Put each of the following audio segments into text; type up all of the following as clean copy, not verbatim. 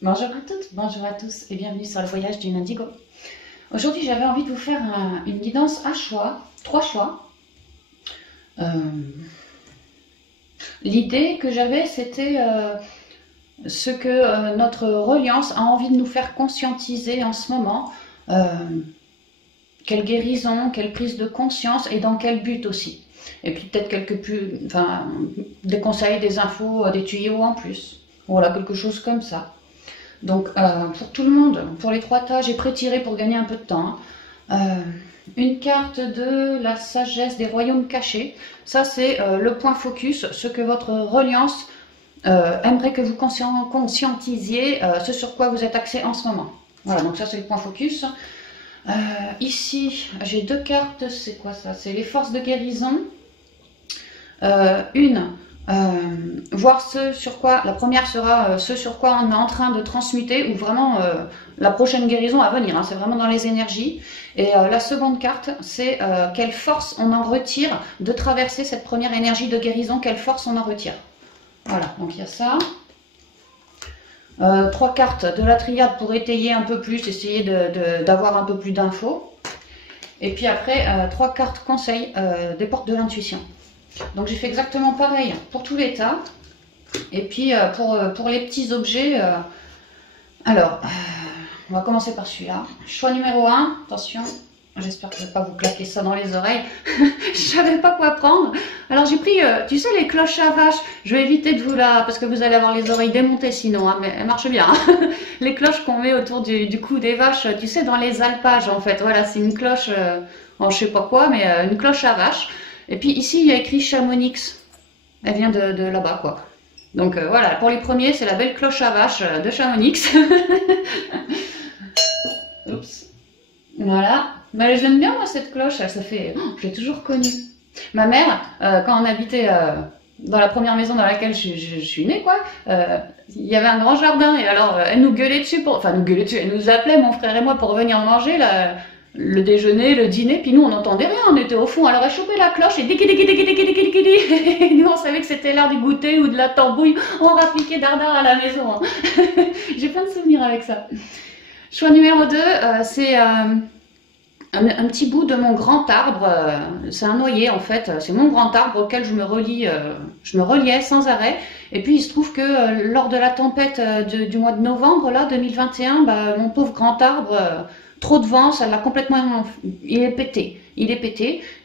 Bonjour à toutes, bonjour à tous et bienvenue sur le voyage d'une indigo. Aujourd'hui j'avais envie de vous faire une guidance à choix, 3 choix. L'idée que j'avais c'était ce que notre reliance a envie de nous faire conscientiser en ce moment. Quelle guérison, quelle prise de conscience et dans quel but aussi. Et puis peut-être des conseils, des infos, des tuyaux en plus. Voilà, quelque chose comme ça. Donc pour tout le monde, pour les 3 tas, j'ai pré-tiré pour gagner un peu de temps. Une carte de la sagesse des royaumes cachés. Ça c'est le point focus, ce que votre reliance aimerait que vous conscientisiez, ce sur quoi vous êtes axé en ce moment. Voilà, donc ça c'est le point focus. Ici j'ai 2 cartes, c'est quoi ça? C'est les forces de guérison. Voir ce sur quoi, la première sera ce sur quoi on est en train de transmuter, ou vraiment la prochaine guérison à venir, hein, c'est vraiment dans les énergies. Et la seconde carte, c'est quelle force on en retire de traverser cette première énergie de guérison, quelle force on en retire. Voilà, donc il y a ça. 3 cartes de la triade pour étayer un peu plus, essayer d'avoir un peu plus d'infos. Et puis après, 3 cartes conseils des portes de l'intuition. Donc j'ai fait exactement pareil pour tous les tas. Et puis pour les petits objets, on va commencer par celui-là. Choix numéro 1, attention, j'espère que je ne vais pas vous claquer ça dans les oreilles. Je savais pas quoi prendre. Alors j'ai pris, tu sais, les cloches à vache. Je vais éviter de vous parce que vous allez avoir les oreilles démontées sinon, hein, mais elles marchent bien. Hein. Les cloches qu'on met autour du cou des vaches, tu sais, dans les alpages en fait. Voilà, c'est une cloche, je sais pas quoi, mais une cloche à vache. Et puis ici, il y a écrit Chamonix. Elle vient de là-bas, quoi. Donc voilà, pour les premiers, c'est la belle cloche à vache de Chamonix. Oups. Voilà. Mais j'aime bien, moi, cette cloche. Ça fait... Oh, je l'ai toujours connue. Ma mère, quand on habitait dans la première maison dans laquelle je suis née, quoi, il y avait un grand jardin. Et alors, elle nous gueulait dessus Enfin, nous gueulait dessus. Elle nous appelait, mon frère et moi, pour venir manger, le déjeuner, le dîner, puis nous on n'entendait rien, on était au fond, alors elle chopait la cloche et et nous on savait que c'était l'heure du goûter ou de la tambouille, on rappliquait dardard à la maison. Hein. J'ai plein de souvenirs avec ça. Choix numéro 2, c'est un petit bout de mon grand arbre, c'est un noyer en fait, c'est mon grand arbre auquel je me reliais sans arrêt, et puis il se trouve que lors de la tempête du mois de novembre, là, 2021, mon pauvre grand arbre... trop de vent, ça l'a complètement... Il est pété.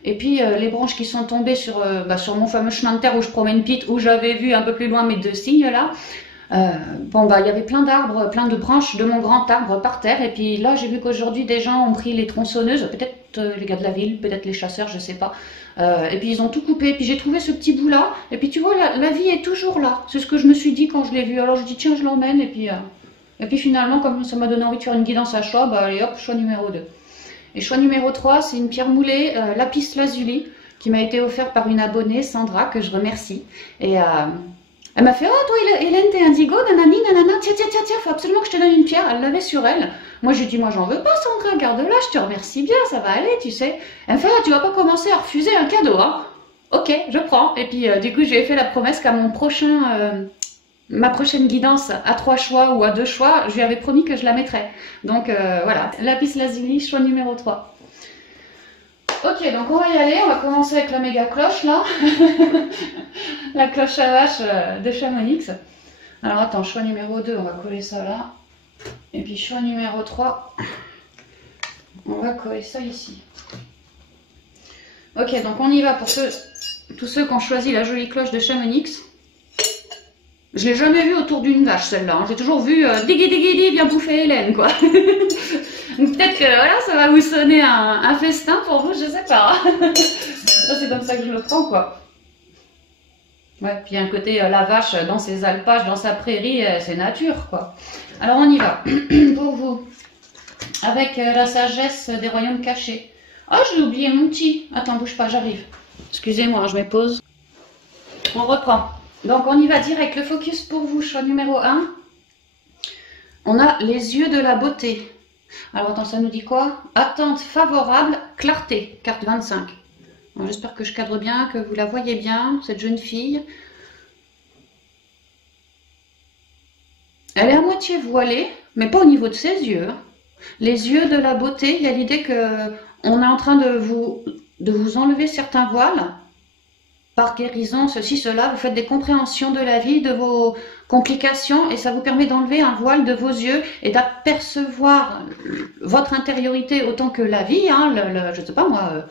Et puis les branches qui sont tombées sur mon fameux chemin de terre où je promène Pete, où j'avais vu un peu plus loin mes 2 signes là. Il y avait plein d'arbres, plein de branches de mon grand arbre par terre. Et puis là, j'ai vu qu'aujourd'hui, des gens ont pris les tronçonneuses, peut-être les gars de la ville, peut-être les chasseurs, je sais pas. Et puis ils ont tout coupé. Puis j'ai trouvé ce petit bout là. Et puis tu vois, la vie est toujours là. C'est ce que je me suis dit quand je l'ai vu. Alors je dis, tiens, je l'emmène. Et puis finalement, comme ça m'a donné envie de faire une guidance à choix, allez hop, choix numéro 2. Et choix numéro 3, c'est une pierre moulée, lapis lazuli, qui m'a été offerte par une abonnée, Sandra, que je remercie. Et elle m'a fait, oh toi Hélène, t'es indigo, nanani, nanana, tiens, faut absolument que je te donne une pierre. Elle l'avait sur elle. Moi je lui dis, moi j'en veux pas Sandra, garde-la, je te remercie bien, ça va aller, tu sais. Elle me fait, tu vas pas commencer à refuser un cadeau, hein. Ok, je prends. Et puis du coup, je lui ai fait la promesse qu'à ma prochaine guidance à 3 choix ou à 2 choix, je lui avais promis que je la mettrais. Donc voilà, lapis lazuli, choix numéro 3. Ok, donc on va y aller, on va commencer avec la méga cloche là. La cloche à vache de Chamonix. Alors attends, choix numéro 2, on va coller ça là. Et puis choix numéro 3, on va coller ça ici. Ok, donc on y va pour tous ceux qui ont choisi la jolie cloche de Chamonix. Je l'ai jamais vue autour d'une vache celle-là, hein. J'ai toujours vu digui, viens bouffer Hélène quoi. Peut-être que voilà, ça va vous sonner un festin pour vous, je sais pas. C'est comme ça que je le prends quoi. Ouais, puis un côté la vache dans ses alpages, dans sa prairie, c'est nature quoi. Alors on y va pour vous. Avec la sagesse des royaumes cachés. Oh, j'ai oublié mon petit. Attends, bouge pas, j'arrive. Excusez-moi, je me pose. On reprend. Donc on y va direct, le focus pour vous, choix numéro 1. On a les yeux de la beauté. Alors attends, ça nous dit quoi? Attente favorable, clarté, carte 25. J'espère que je cadre bien, que vous la voyez bien, cette jeune fille. Elle est à moitié voilée, mais pas au niveau de ses yeux, hein. Les yeux de la beauté, il y a l'idée que on est en train de vous enlever certains voiles par guérison, ceci, cela. Vous faites des compréhensions de la vie, de vos complications, et ça vous permet d'enlever un voile de vos yeux et d'apercevoir votre intériorité autant que la vie, hein, je sais pas moi,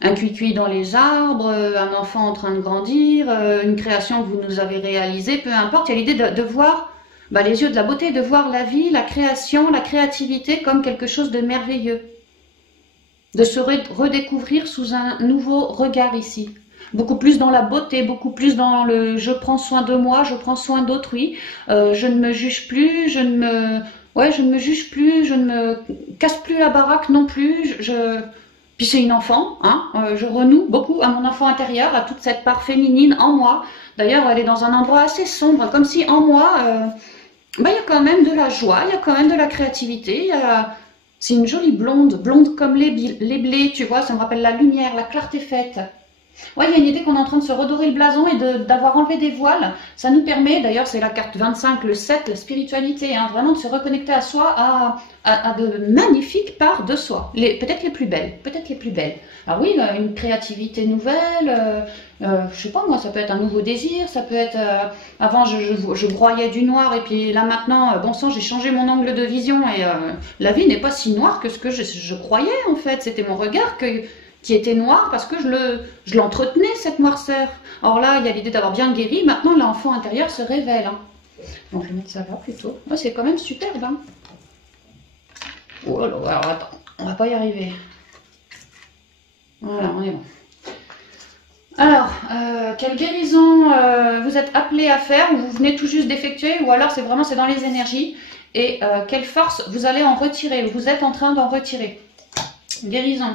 un cuicui dans les arbres, un enfant en train de grandir, une création que vous nous avez réalisée, peu importe. Il y a l'idée de voir les yeux de la beauté, de voir la vie, la création, la créativité comme quelque chose de merveilleux. De se redécouvrir sous un nouveau regard ici. Beaucoup plus dans la beauté, beaucoup plus dans le je prends soin de moi, je prends soin d'autrui, je ne me juge plus, je ne me juge plus, je ne me casse plus la baraque non plus, puis c'est une enfant, hein, je renoue beaucoup à mon enfant intérieur, à toute cette part féminine en moi. D'ailleurs, elle est dans un endroit assez sombre, comme si en moi, il y a quand même de la joie, il y a quand même de la créativité, c'est une jolie blonde, blonde comme les blés, tu vois, ça me rappelle la lumière, la clarté faite. Ouais, il y a une idée qu'on est en train de se redorer le blason et d'avoir enlevé des voiles. Ça nous permet, d'ailleurs c'est la carte 25, le 7, la spiritualité, hein, vraiment de se reconnecter à soi, à de magnifiques parts de soi. Peut-être les plus belles, peut-être les plus belles. Alors oui, une créativité nouvelle, je sais pas moi, ça peut être un nouveau désir, ça peut être... avant je broyais du noir et puis là maintenant, bon sang, j'ai changé mon angle de vision et la vie n'est pas si noire que ce que je croyais en fait. C'était mon regard qui était noir parce que je l'entretenais, cette noirceur. Or là, il y a l'idée d'avoir bien guéri. Maintenant, l'enfant intérieur se révèle. Hein. Donc, je vais mettre ça là plutôt. Oh, c'est quand même superbe. Hein. Oh là là, alors attends, on va pas y arriver. Voilà, on est bon. Alors, quelle guérison vous êtes appelé à faire ou vous venez tout juste d'effectuer ou alors c'est dans les énergies et quelle force vous allez en retirer ou vous êtes en train d'en retirer. Guérison.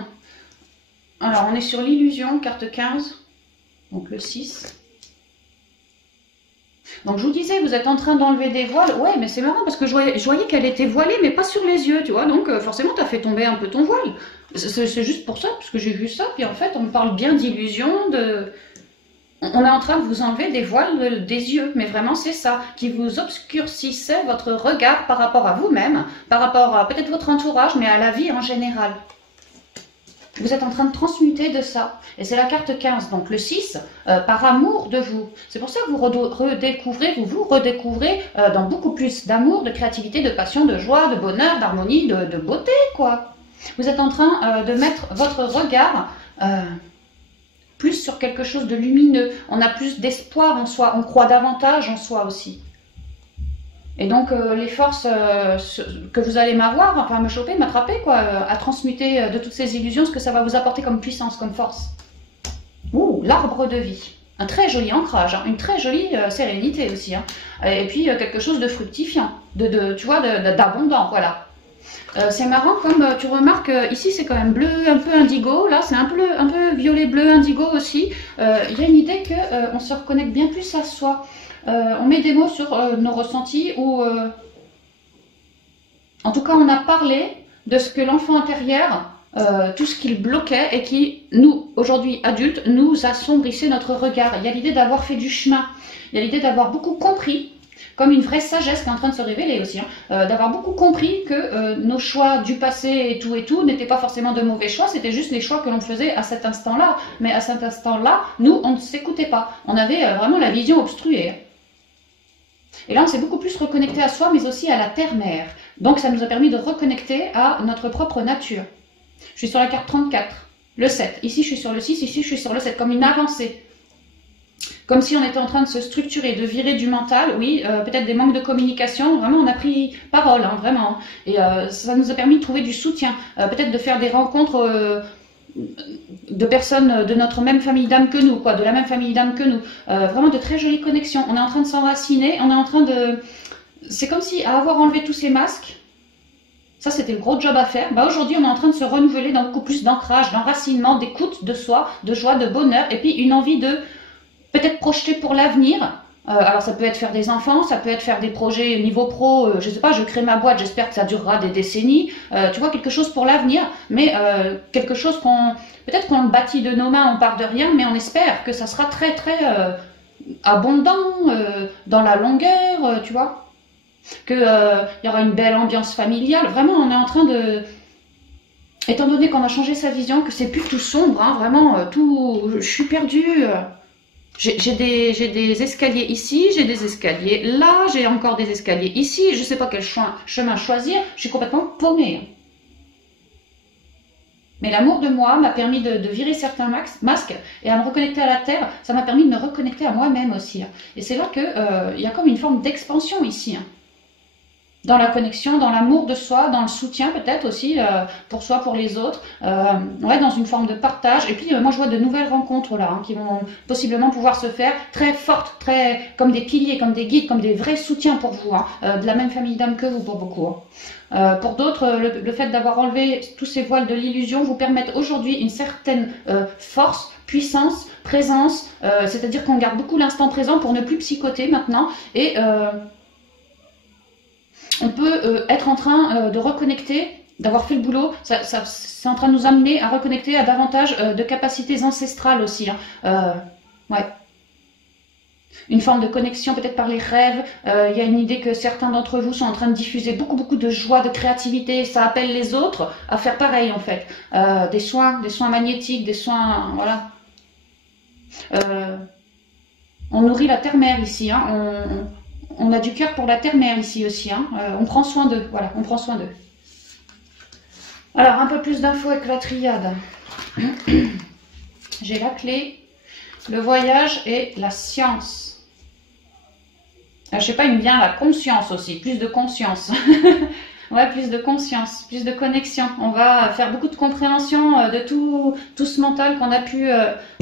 Alors, on est sur l'illusion, carte 15, donc le 6. Donc, je vous disais, vous êtes en train d'enlever des voiles. Ouais, mais c'est marrant parce que je voyais qu'elle était voilée, mais pas sur les yeux, tu vois. Donc, forcément, tu as fait tomber un peu ton voile. C'est juste pour ça, parce que j'ai vu ça. Puis, en fait, on me parle bien d'illusion, on est en train de vous enlever des voiles des yeux. Mais vraiment, c'est ça, qui vous obscurcissait votre regard par rapport à vous-même, par rapport à peut-être votre entourage, mais à la vie en général. Vous êtes en train de transmuter de ça. Et c'est la carte 15, donc le 6, par amour de vous. C'est pour ça que vous vous redécouvrez dans beaucoup plus d'amour, de créativité, de passion, de joie, de bonheur, d'harmonie, de beauté, quoi. Vous êtes en train de mettre votre regard plus sur quelque chose de lumineux. On a plus d'espoir en soi, on croit davantage en soi aussi. Et donc, les forces que vous allez m'avoir, enfin me choper, m'attraper, quoi, à transmuter de toutes ces illusions, ce que ça va vous apporter comme puissance, comme force. Ouh, l'arbre de vie. Un très joli ancrage, hein, une très jolie sérénité aussi. Hein. Et puis, quelque chose de fructifiant, tu vois, d'abondant, voilà. C'est marrant, comme tu remarques, ici c'est quand même bleu, un peu indigo, là c'est un peu violet bleu indigo aussi. Il y a une idée qu'on se reconnecte bien plus à soi. On met des mots sur nos ressentis ou en tout cas on a parlé de ce que l'enfant intérieur, tout ce qu'il bloquait et qui, nous, aujourd'hui adultes, nous assombrissait notre regard. Il y a l'idée d'avoir fait du chemin, il y a l'idée d'avoir beaucoup compris, comme une vraie sagesse qui est en train de se révéler aussi, hein, d'avoir beaucoup compris que nos choix du passé et tout n'étaient pas forcément de mauvais choix, c'était juste les choix que l'on faisait à cet instant-là. Mais à cet instant-là, nous, on ne s'écoutait pas. On avait vraiment la vision obstruée. Et là, on s'est beaucoup plus reconnecté à soi, mais aussi à la terre-mère. Donc, ça nous a permis de reconnecter à notre propre nature. Je suis sur la carte 34, le 7. Ici, je suis sur le 6, ici, je suis sur le 7, comme une avancée. Comme si on était en train de se structurer, de virer du mental, oui, peut-être des manques de communication. Vraiment, on a pris parole, hein, vraiment. Et ça nous a permis de trouver du soutien. Peut-être de faire des rencontres... de personnes de notre même famille d'âme que nous, quoi, de la même famille d'âme que nous. Vraiment de très jolies connexions. On est en train de s'enraciner, on est en train de... C'est comme si, à avoir enlevé tous ces masques, ça c'était le gros job à faire, bah, aujourd'hui on est en train de se renouveler dans beaucoup plus d'ancrage, d'enracinement, d'écoute de soi, de joie, de bonheur, et puis une envie de peut-être projeter pour l'avenir. Alors ça peut être faire des enfants, ça peut être faire des projets niveau pro, je sais pas, je crée ma boîte, j'espère que ça durera des décennies, tu vois, quelque chose pour l'avenir, mais quelque chose peut-être qu'on le bâtit de nos mains, on part de rien, mais on espère que ça sera très très abondant, dans la longueur, tu vois. que y aura une belle ambiance familiale. Vraiment, on est en train de... Étant donné qu'on a changé sa vision, que c'est plus tout sombre, hein, vraiment, tout... Je suis perdue. J'ai des escaliers ici, j'ai des escaliers là, j'ai encore des escaliers ici. Je sais pas quel chemin choisir. Je suis complètement paumée. Mais l'amour de moi m'a permis de virer certains masques et à me reconnecter à la terre. Ça m'a permis de me reconnecter à moi-même aussi. Et c'est là que y a comme une forme d'expansion ici. Dans la connexion, dans l'amour de soi, dans le soutien peut-être aussi pour soi, pour les autres, ouais, dans une forme de partage. Et puis moi je vois de nouvelles rencontres là qui vont possiblement pouvoir se faire très fortes, très comme des piliers, comme des guides, comme des vrais soutiens pour vous, de la même famille d'âme que vous pour beaucoup. Pour d'autres, le fait d'avoir enlevé tous ces voiles de l'illusion vous permettent aujourd'hui une certaine force, puissance, présence, c'est-à-dire qu'on garde beaucoup l'instant présent pour ne plus psychoter maintenant et on peut être en train de reconnecter, d'avoir fait le boulot, c'est en train de nous amener à reconnecter à davantage de capacités ancestrales aussi. Ouais. Une forme de connexion peut-être par les rêves. Il y a une idée que certains d'entre vous sont en train de diffuser beaucoup de joie, de créativité. Ça appelle les autres à faire pareil en fait. Des soins magnétiques, des soins... Voilà. On nourrit la terre-mère ici, on a du cœur pour la terre-mère ici aussi. On prend soin d'eux. Voilà, on prend soin d'eux. Alors, un peu plus d'infos avec la triade. J'ai la clé, le voyage et la science. Je sais pas, il me vient la conscience aussi. Plus de conscience. Ouais, plus de conscience, plus de connexion. On va faire beaucoup de compréhension de tout ce mental qu'on a pu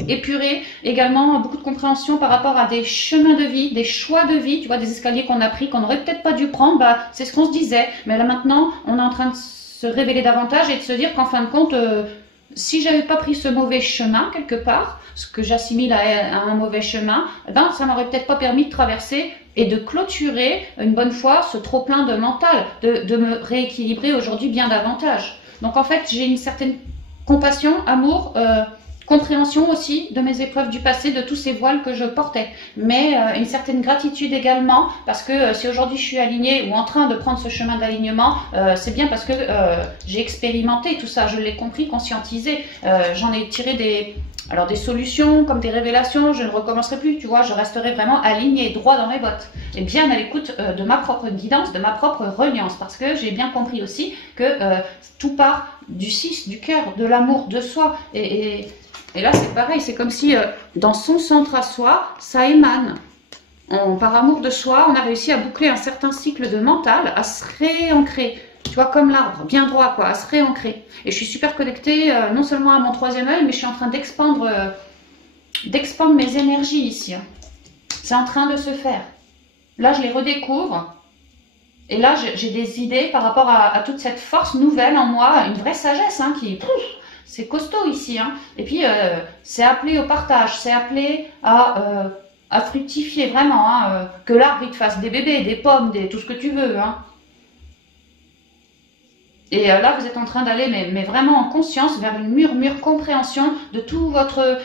épurer. Également, beaucoup de compréhension par rapport à des chemins de vie, des choix de vie, tu vois, des escaliers qu'on a pris, qu'on n'aurait peut-être pas dû prendre. Bah, c'est ce qu'on se disait. Mais là maintenant, on est en train de se révéler davantage et de se dire qu'en fin de compte, si j'avais pas pris ce mauvais chemin quelque part, ce que j'assimile à un mauvais chemin, ben ça m'aurait peut-être pas permis de traverser et de clôturer une bonne fois ce trop-plein de mental, de me rééquilibrer aujourd'hui bien davantage. Donc en fait, j'ai une certaine compassion, amour, compréhension aussi de mes épreuves du passé, de tous ces voiles que je portais, mais une certaine gratitude également, parce que si aujourd'hui je suis alignée ou en train de prendre ce chemin d'alignement, c'est bien parce que j'ai expérimenté tout ça, je l'ai compris, conscientisé, j'en ai tiré des solutions comme des révélations, je ne recommencerai plus, tu vois, je resterai vraiment alignée, droit dans mes bottes, et bien à l'écoute de ma propre guidance, de ma propre reliance, parce que j'ai bien compris aussi que tout part du 6, du cœur, de l'amour de soi, et là, c'est pareil, c'est comme si dans son centre à soi, ça émane. Par amour de soi, on a réussi à boucler un certain cycle de mental, à se réancrer. Tu vois, comme l'arbre, bien droit, quoi, à se réancrer. Et je suis super connectée, non seulement à mon troisième œil, mais je suis en train d'expandre mes énergies ici. C'est en train de se faire. Là, je les redécouvre. Et là, j'ai des idées par rapport à toute cette force nouvelle en moi, une vraie sagesse qui... C'est costaud ici, Et puis, c'est appelé au partage, c'est appelé à fructifier vraiment, que l'arbre il te fasse des bébés, des pommes, tout ce que tu veux, Et là, vous êtes en train d'aller, mais vraiment en conscience, vers une mûre compréhension de tout votre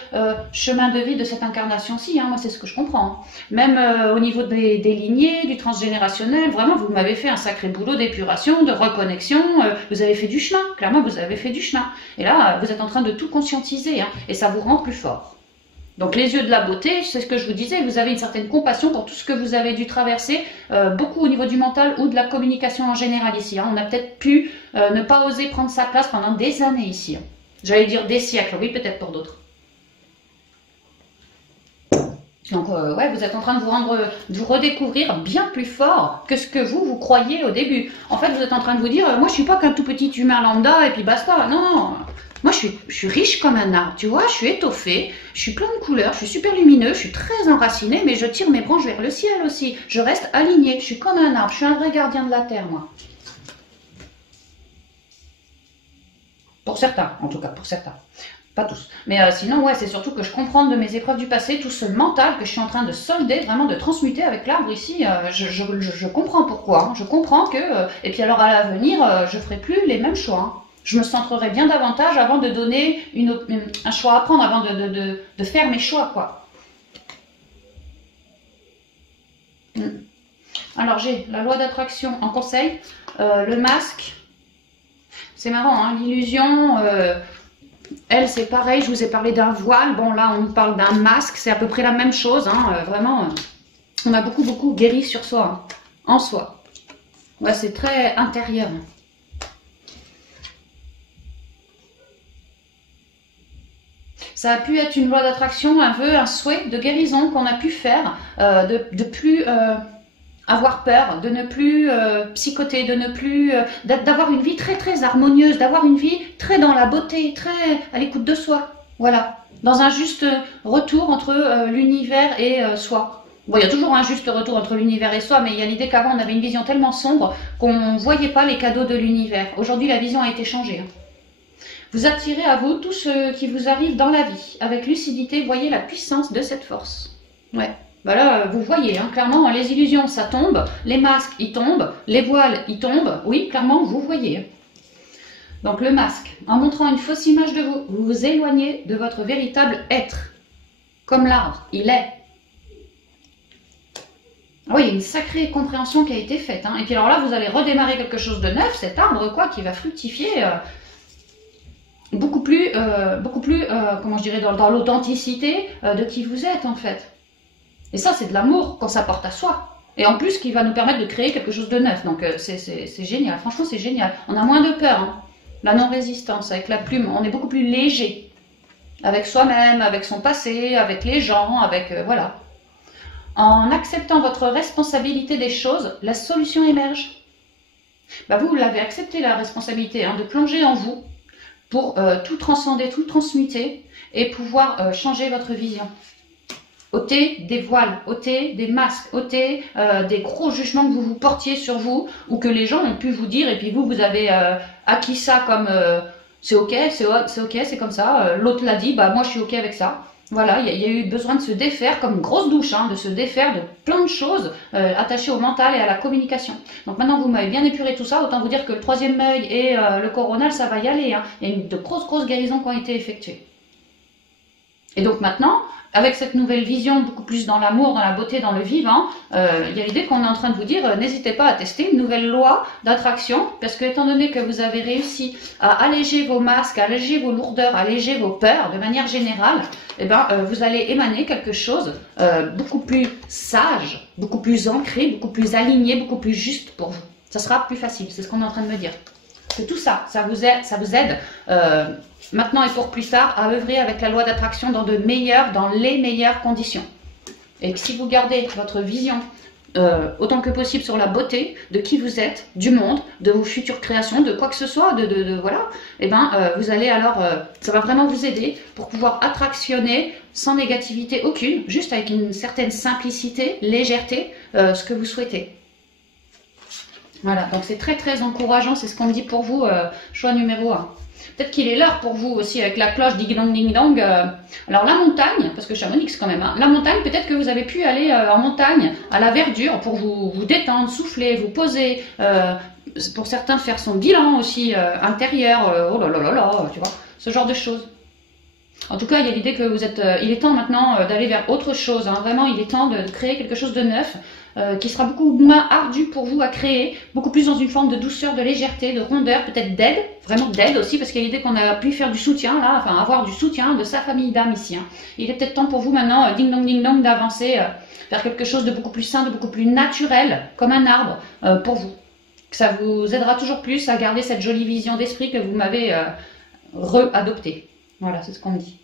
chemin de vie de cette incarnation-ci. Moi, c'est ce que je comprends. Même au niveau des lignées, du transgénérationnel, vraiment, vous m'avez fait un sacré boulot d'épuration, de reconnexion. Vous avez fait du chemin. Clairement, vous avez fait du chemin. Et là, vous êtes en train de tout conscientiser, et ça vous rend plus fort. Donc les yeux de la beauté, c'est ce que je vous disais, vous avez une certaine compassion pour tout ce que vous avez dû traverser, beaucoup au niveau du mental ou de la communication en général ici. On a peut-être pu ne pas oser prendre sa place pendant des années ici. J'allais dire des siècles, oui peut-être pour d'autres. Donc ouais, vous êtes en train de vous redécouvrir bien plus fort que ce que vous croyiez au début. En fait, vous êtes en train de vous dire, moi je suis pas qu'un tout petit humain lambda et puis basta. Non. Moi, je suis riche comme un arbre, tu vois, je suis étoffée, je suis plein de couleurs, je suis super lumineux, je suis très enracinée, mais je tire mes branches vers le ciel aussi. Je reste alignée, je suis comme un arbre, je suis un vrai gardien de la terre, moi. Pour certains, en tout cas, pour certains. Pas tous. Mais sinon, ouais, c'est surtout que je comprends de mes épreuves du passé, tout ce mental que je suis en train de solder, vraiment de transmuter avec l'arbre ici. Je comprends pourquoi. Je comprends que... et puis alors, à l'avenir, je ferai plus les mêmes choix. Je me centrerai bien davantage avant de donner un choix à prendre, avant de faire mes choix, quoi. Alors j'ai la loi d'attraction en conseil, le masque, c'est marrant, hein, l'illusion, elle c'est pareil, je vous ai parlé d'un voile, bon là on parle d'un masque, c'est à peu près la même chose, hein, vraiment, on a beaucoup guéri sur soi, hein, en soi. Ouais, c'est très intérieur. Ça a pu être une loi d'attraction, un vœu, un souhait de guérison qu'on a pu faire, de plus avoir peur, de ne plus psychoter, de ne plus d'avoir une vie très harmonieuse, d'avoir une vie très dans la beauté, très à l'écoute de soi. Voilà, dans un juste retour entre l'univers et soi. Bon, il y a toujours un juste retour entre l'univers et soi, mais il y a l'idée qu'avant on avait une vision tellement sombre qu'on ne voyait pas les cadeaux de l'univers. Aujourd'hui, la vision a été changée. Hein. Vous attirez à vous tout ce qui vous arrive dans la vie. Avec lucidité, voyez la puissance de cette force. Ouais. Bah là, vous voyez, hein, clairement, les illusions, ça tombe. Les masques, ils tombent. Les voiles, ils tombent. Oui, clairement, vous voyez. Donc le masque, en montrant une fausse image de vous, vous vous éloignez de votre véritable être. Comme l'arbre, il est. Oui, il y a une sacrée compréhension qui a été faite. Hein. Et puis alors là, vous allez redémarrer quelque chose de neuf, cet arbre, quoi, qui va fructifier... beaucoup plus, comment je dirais, dans l'authenticité de qui vous êtes en fait. Et ça, c'est de l'amour qu'on s'apporte à soi. Et en plus, qui va nous permettre de créer quelque chose de neuf. Donc, c'est génial. Franchement, c'est génial. On a moins de peur. Hein. La non-résistance, avec la plume, on est beaucoup plus léger. Avec soi-même, avec son passé, avec les gens, avec... voilà. En acceptant votre responsabilité des choses, la solution émerge. Bah, vous l'avez accepté, la responsabilité, hein, de plonger en vous, pour tout transcender, tout transmuter et pouvoir changer votre vision. Ôter des voiles, ôter des masques, ôter des gros jugements que vous vous portiez sur vous ou que les gens ont pu vous dire et puis vous avez acquis ça comme c'est ok, c'est comme ça, l'autre l'a dit, bah moi je suis ok avec ça. Voilà, il y a eu besoin de se défaire, comme une grosse douche, hein, de se défaire de plein de choses attachées au mental et à la communication. Donc maintenant vous m'avez bien épuré tout ça, autant vous dire que le troisième œil et le coronal, ça va y aller. Hein. Il y a de grosses guérisons qui ont été effectuées. Et donc maintenant, avec cette nouvelle vision, beaucoup plus dans l'amour, dans la beauté, dans le vivant, il y a l'idée qu'on est en train de vous dire, n'hésitez pas à tester une nouvelle loi d'attraction, parce que étant donné que vous avez réussi à alléger vos masques, à alléger vos lourdeurs, à alléger vos peurs de manière générale, eh ben, vous allez émaner quelque chose beaucoup plus sage, beaucoup plus ancré, beaucoup plus aligné, beaucoup plus juste pour vous. Ça sera plus facile, c'est ce qu'on est en train de me dire. C'est tout ça, ça vous aide maintenant et pour plus tard à œuvrer avec la loi d'attraction dans les meilleures conditions. Et si vous gardez votre vision autant que possible sur la beauté de qui vous êtes, du monde, de vos futures créations, de quoi que ce soit, voilà, et ben vous allez alors, ça va vraiment vous aider pour pouvoir attractionner sans négativité aucune, juste avec une certaine simplicité, légèreté, ce que vous souhaitez. Voilà, donc c'est très encourageant, c'est ce qu'on me dit pour vous, choix numéro 1. Peut-être qu'il est l'heure pour vous aussi avec la cloche ding dong. Alors la montagne, parce que Chamonix quand même, hein, la montagne, peut-être que vous avez pu aller en montagne, à la verdure, pour vous détendre, souffler, vous poser, pour certains faire son bilan aussi intérieur, oh là là, tu vois, ce genre de choses. En tout cas, il y a l'idée que vous êtes, il est temps maintenant d'aller vers autre chose, hein, vraiment il est temps de créer quelque chose de neuf, qui sera beaucoup moins ardu pour vous à créer, beaucoup plus dans une forme de douceur, de légèreté, de rondeur, peut-être d'aide, vraiment d'aide aussi, parce qu'il y a l'idée qu'on a pu faire du soutien, là, enfin avoir du soutien de sa famille d'âme ici. Hein. Il est peut-être temps pour vous maintenant, ding dong, d'avancer vers quelque chose de beaucoup plus sain, de beaucoup plus naturel, comme un arbre, pour vous. Ça vous aidera toujours plus à garder cette jolie vision d'esprit que vous m'avez re-adoptée. Voilà, c'est ce qu'on me dit.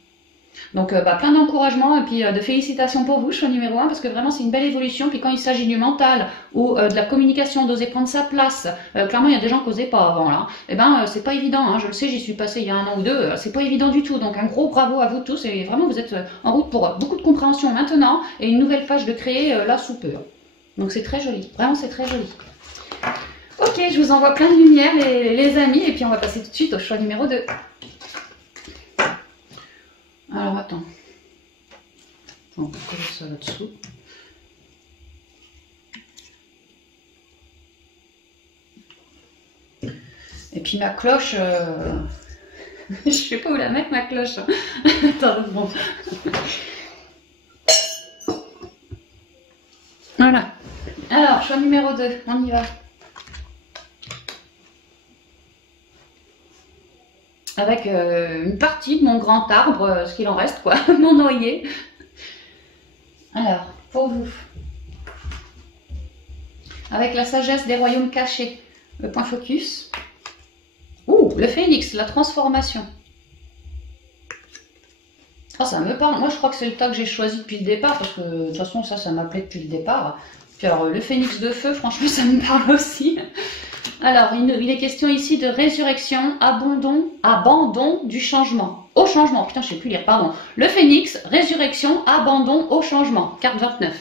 Donc plein d'encouragement et puis de félicitations pour vous, choix numéro 1, parce que vraiment c'est une belle évolution. Puis quand il s'agit du mental ou de la communication, d'oser prendre sa place, clairement il y a des gens qui n'osaient pas avant là, et ben c'est pas évident, hein, je le sais, j'y suis passée il y a 1 an ou 2, c'est pas évident du tout. Donc un gros bravo à vous tous et vraiment vous êtes en route pour beaucoup de compréhension maintenant et une nouvelle page de créer là sous peu. Donc c'est très joli, vraiment c'est très joli. Ok, je vous envoie plein de lumière les amis et puis on va passer tout de suite au choix numéro 2. Alors attends, on va coller ça là-dessous. Et puis ma cloche, je sais pas où la mettre ma cloche. Attends, bon. Voilà. Alors, choix numéro 2, on y va. Avec une partie de mon grand arbre, ce qu'il en reste quoi, mon noyer. Alors, pour vous. Avec la sagesse des royaumes cachés, le point focus. Ouh, le phénix, la transformation. Oh, ça me parle. Moi, je crois que c'est le tas que j'ai choisi depuis le départ, parce que de toute façon, ça m'appelait depuis le départ. Puis alors, le phénix de feu, franchement, ça me parle aussi. Alors, il est question ici de résurrection, abandon du changement. Au changement, putain, je sais plus lire, pardon. Le phénix, résurrection, abandon au changement. Carte 29.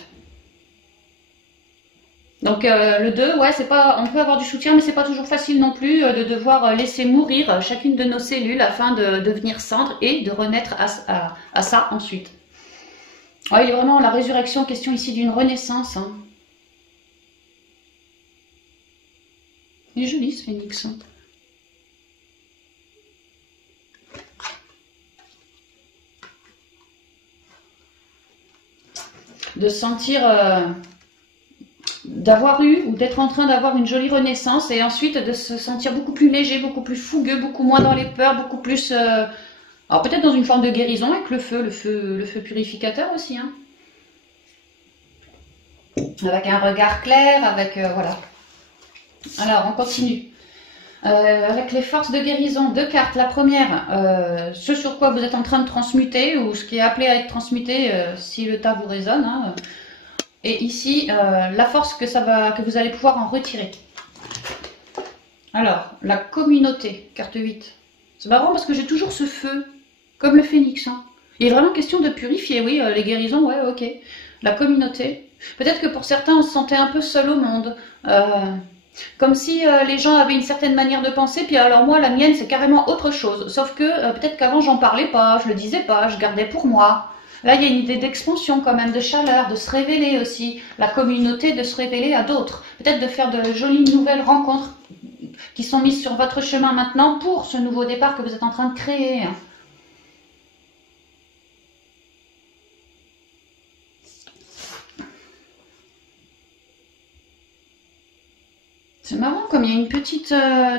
Donc le 2, ouais, c'est pas, on peut avoir du soutien, mais c'est pas toujours facile non plus de devoir laisser mourir chacune de nos cellules afin de devenir cendre et de renaître à ça ensuite. Ouais, il y a vraiment la résurrection, question ici d'une renaissance. Hein. Il est joli ce phénix. Hein. De sentir... d'avoir eu ou d'être en train d'avoir une jolie renaissance et ensuite de se sentir beaucoup plus léger, beaucoup plus fougueux, beaucoup moins dans les peurs, beaucoup plus... alors peut-être dans une forme de guérison avec le feu purificateur aussi. Hein. Avec un regard clair, avec... voilà. Alors, on continue. Avec les forces de guérison, 2 cartes. La première, ce sur quoi vous êtes en train de transmuter ou ce qui est appelé à être transmuté si le tas vous résonne. Hein. Et ici, la force que vous allez pouvoir en retirer. Alors, la communauté, carte 8. C'est marrant parce que j'ai toujours ce feu, comme le phénix. Hein. Il est vraiment question de purifier, oui, les guérisons, ouais, ok. La communauté. Peut-être que pour certains, on se sentait un peu seul au monde. Comme si les gens avaient une certaine manière de penser, puis alors moi, la mienne, c'est carrément autre chose. Sauf que peut-être qu'avant, j'en parlais pas, je le disais pas, je gardais pour moi. Là, il y a une idée d'expansion quand même, de chaleur, de se révéler aussi. La communauté, de se révéler à d'autres. Peut-être de faire de jolies nouvelles rencontres qui sont mises sur votre chemin maintenant pour ce nouveau départ que vous êtes en train de créer. C'est marrant comme il y a une petite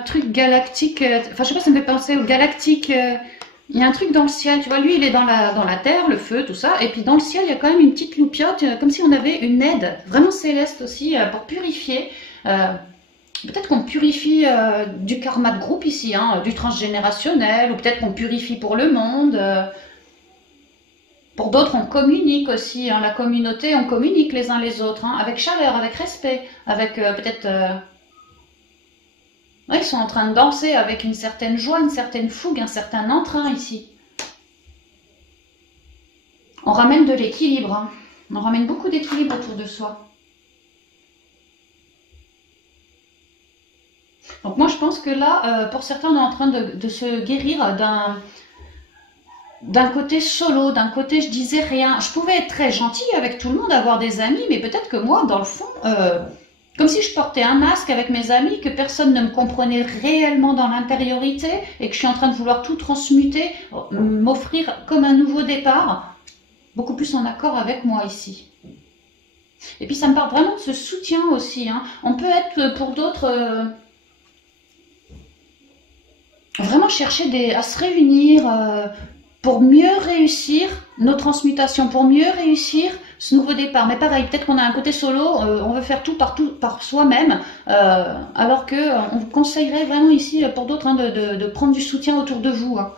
truc galactique. Enfin, je sais pas, ça me fait penser au galactique... il y a un truc dans le ciel, tu vois, lui il est dans la terre, le feu, tout ça, et puis dans le ciel il y a quand même une petite loupiote, comme si on avait une aide vraiment céleste aussi pour purifier. Peut-être qu'on purifie du karma de groupe ici, hein, du transgénérationnel, ou peut-être qu'on purifie pour le monde. Pour d'autres on communique aussi, hein, la communauté, on communique les uns les autres, hein, avec chaleur, avec respect, avec peut-être... Ouais, ils sont en train de danser avec une certaine joie, une certaine fougue, un certain entrain ici. On ramène de l'équilibre. Hein. On ramène beaucoup d'équilibre autour de soi. Donc moi, je pense que là, pour certains, on est en train de se guérir d'un côté solo, d'un côté je disais rien. Je pouvais être très gentille avec tout le monde, avoir des amis, mais peut-être que moi, dans le fond... comme si je portais un masque avec mes amis, que personne ne me comprenait réellement dans l'intériorité et que je suis en train de vouloir tout transmuter, m'offrir comme un nouveau départ, beaucoup plus en accord avec moi ici. Et puis ça me parle vraiment de ce soutien aussi. Hein. On peut être pour d'autres vraiment chercher à se réunir pour mieux réussir nos transmutations, pour mieux réussir ce nouveau départ. Mais pareil, peut-être qu'on a un côté solo, on veut faire tout par soi-même, alors que on vous conseillerait vraiment ici pour d'autres hein, de prendre du soutien autour de vous. Hein.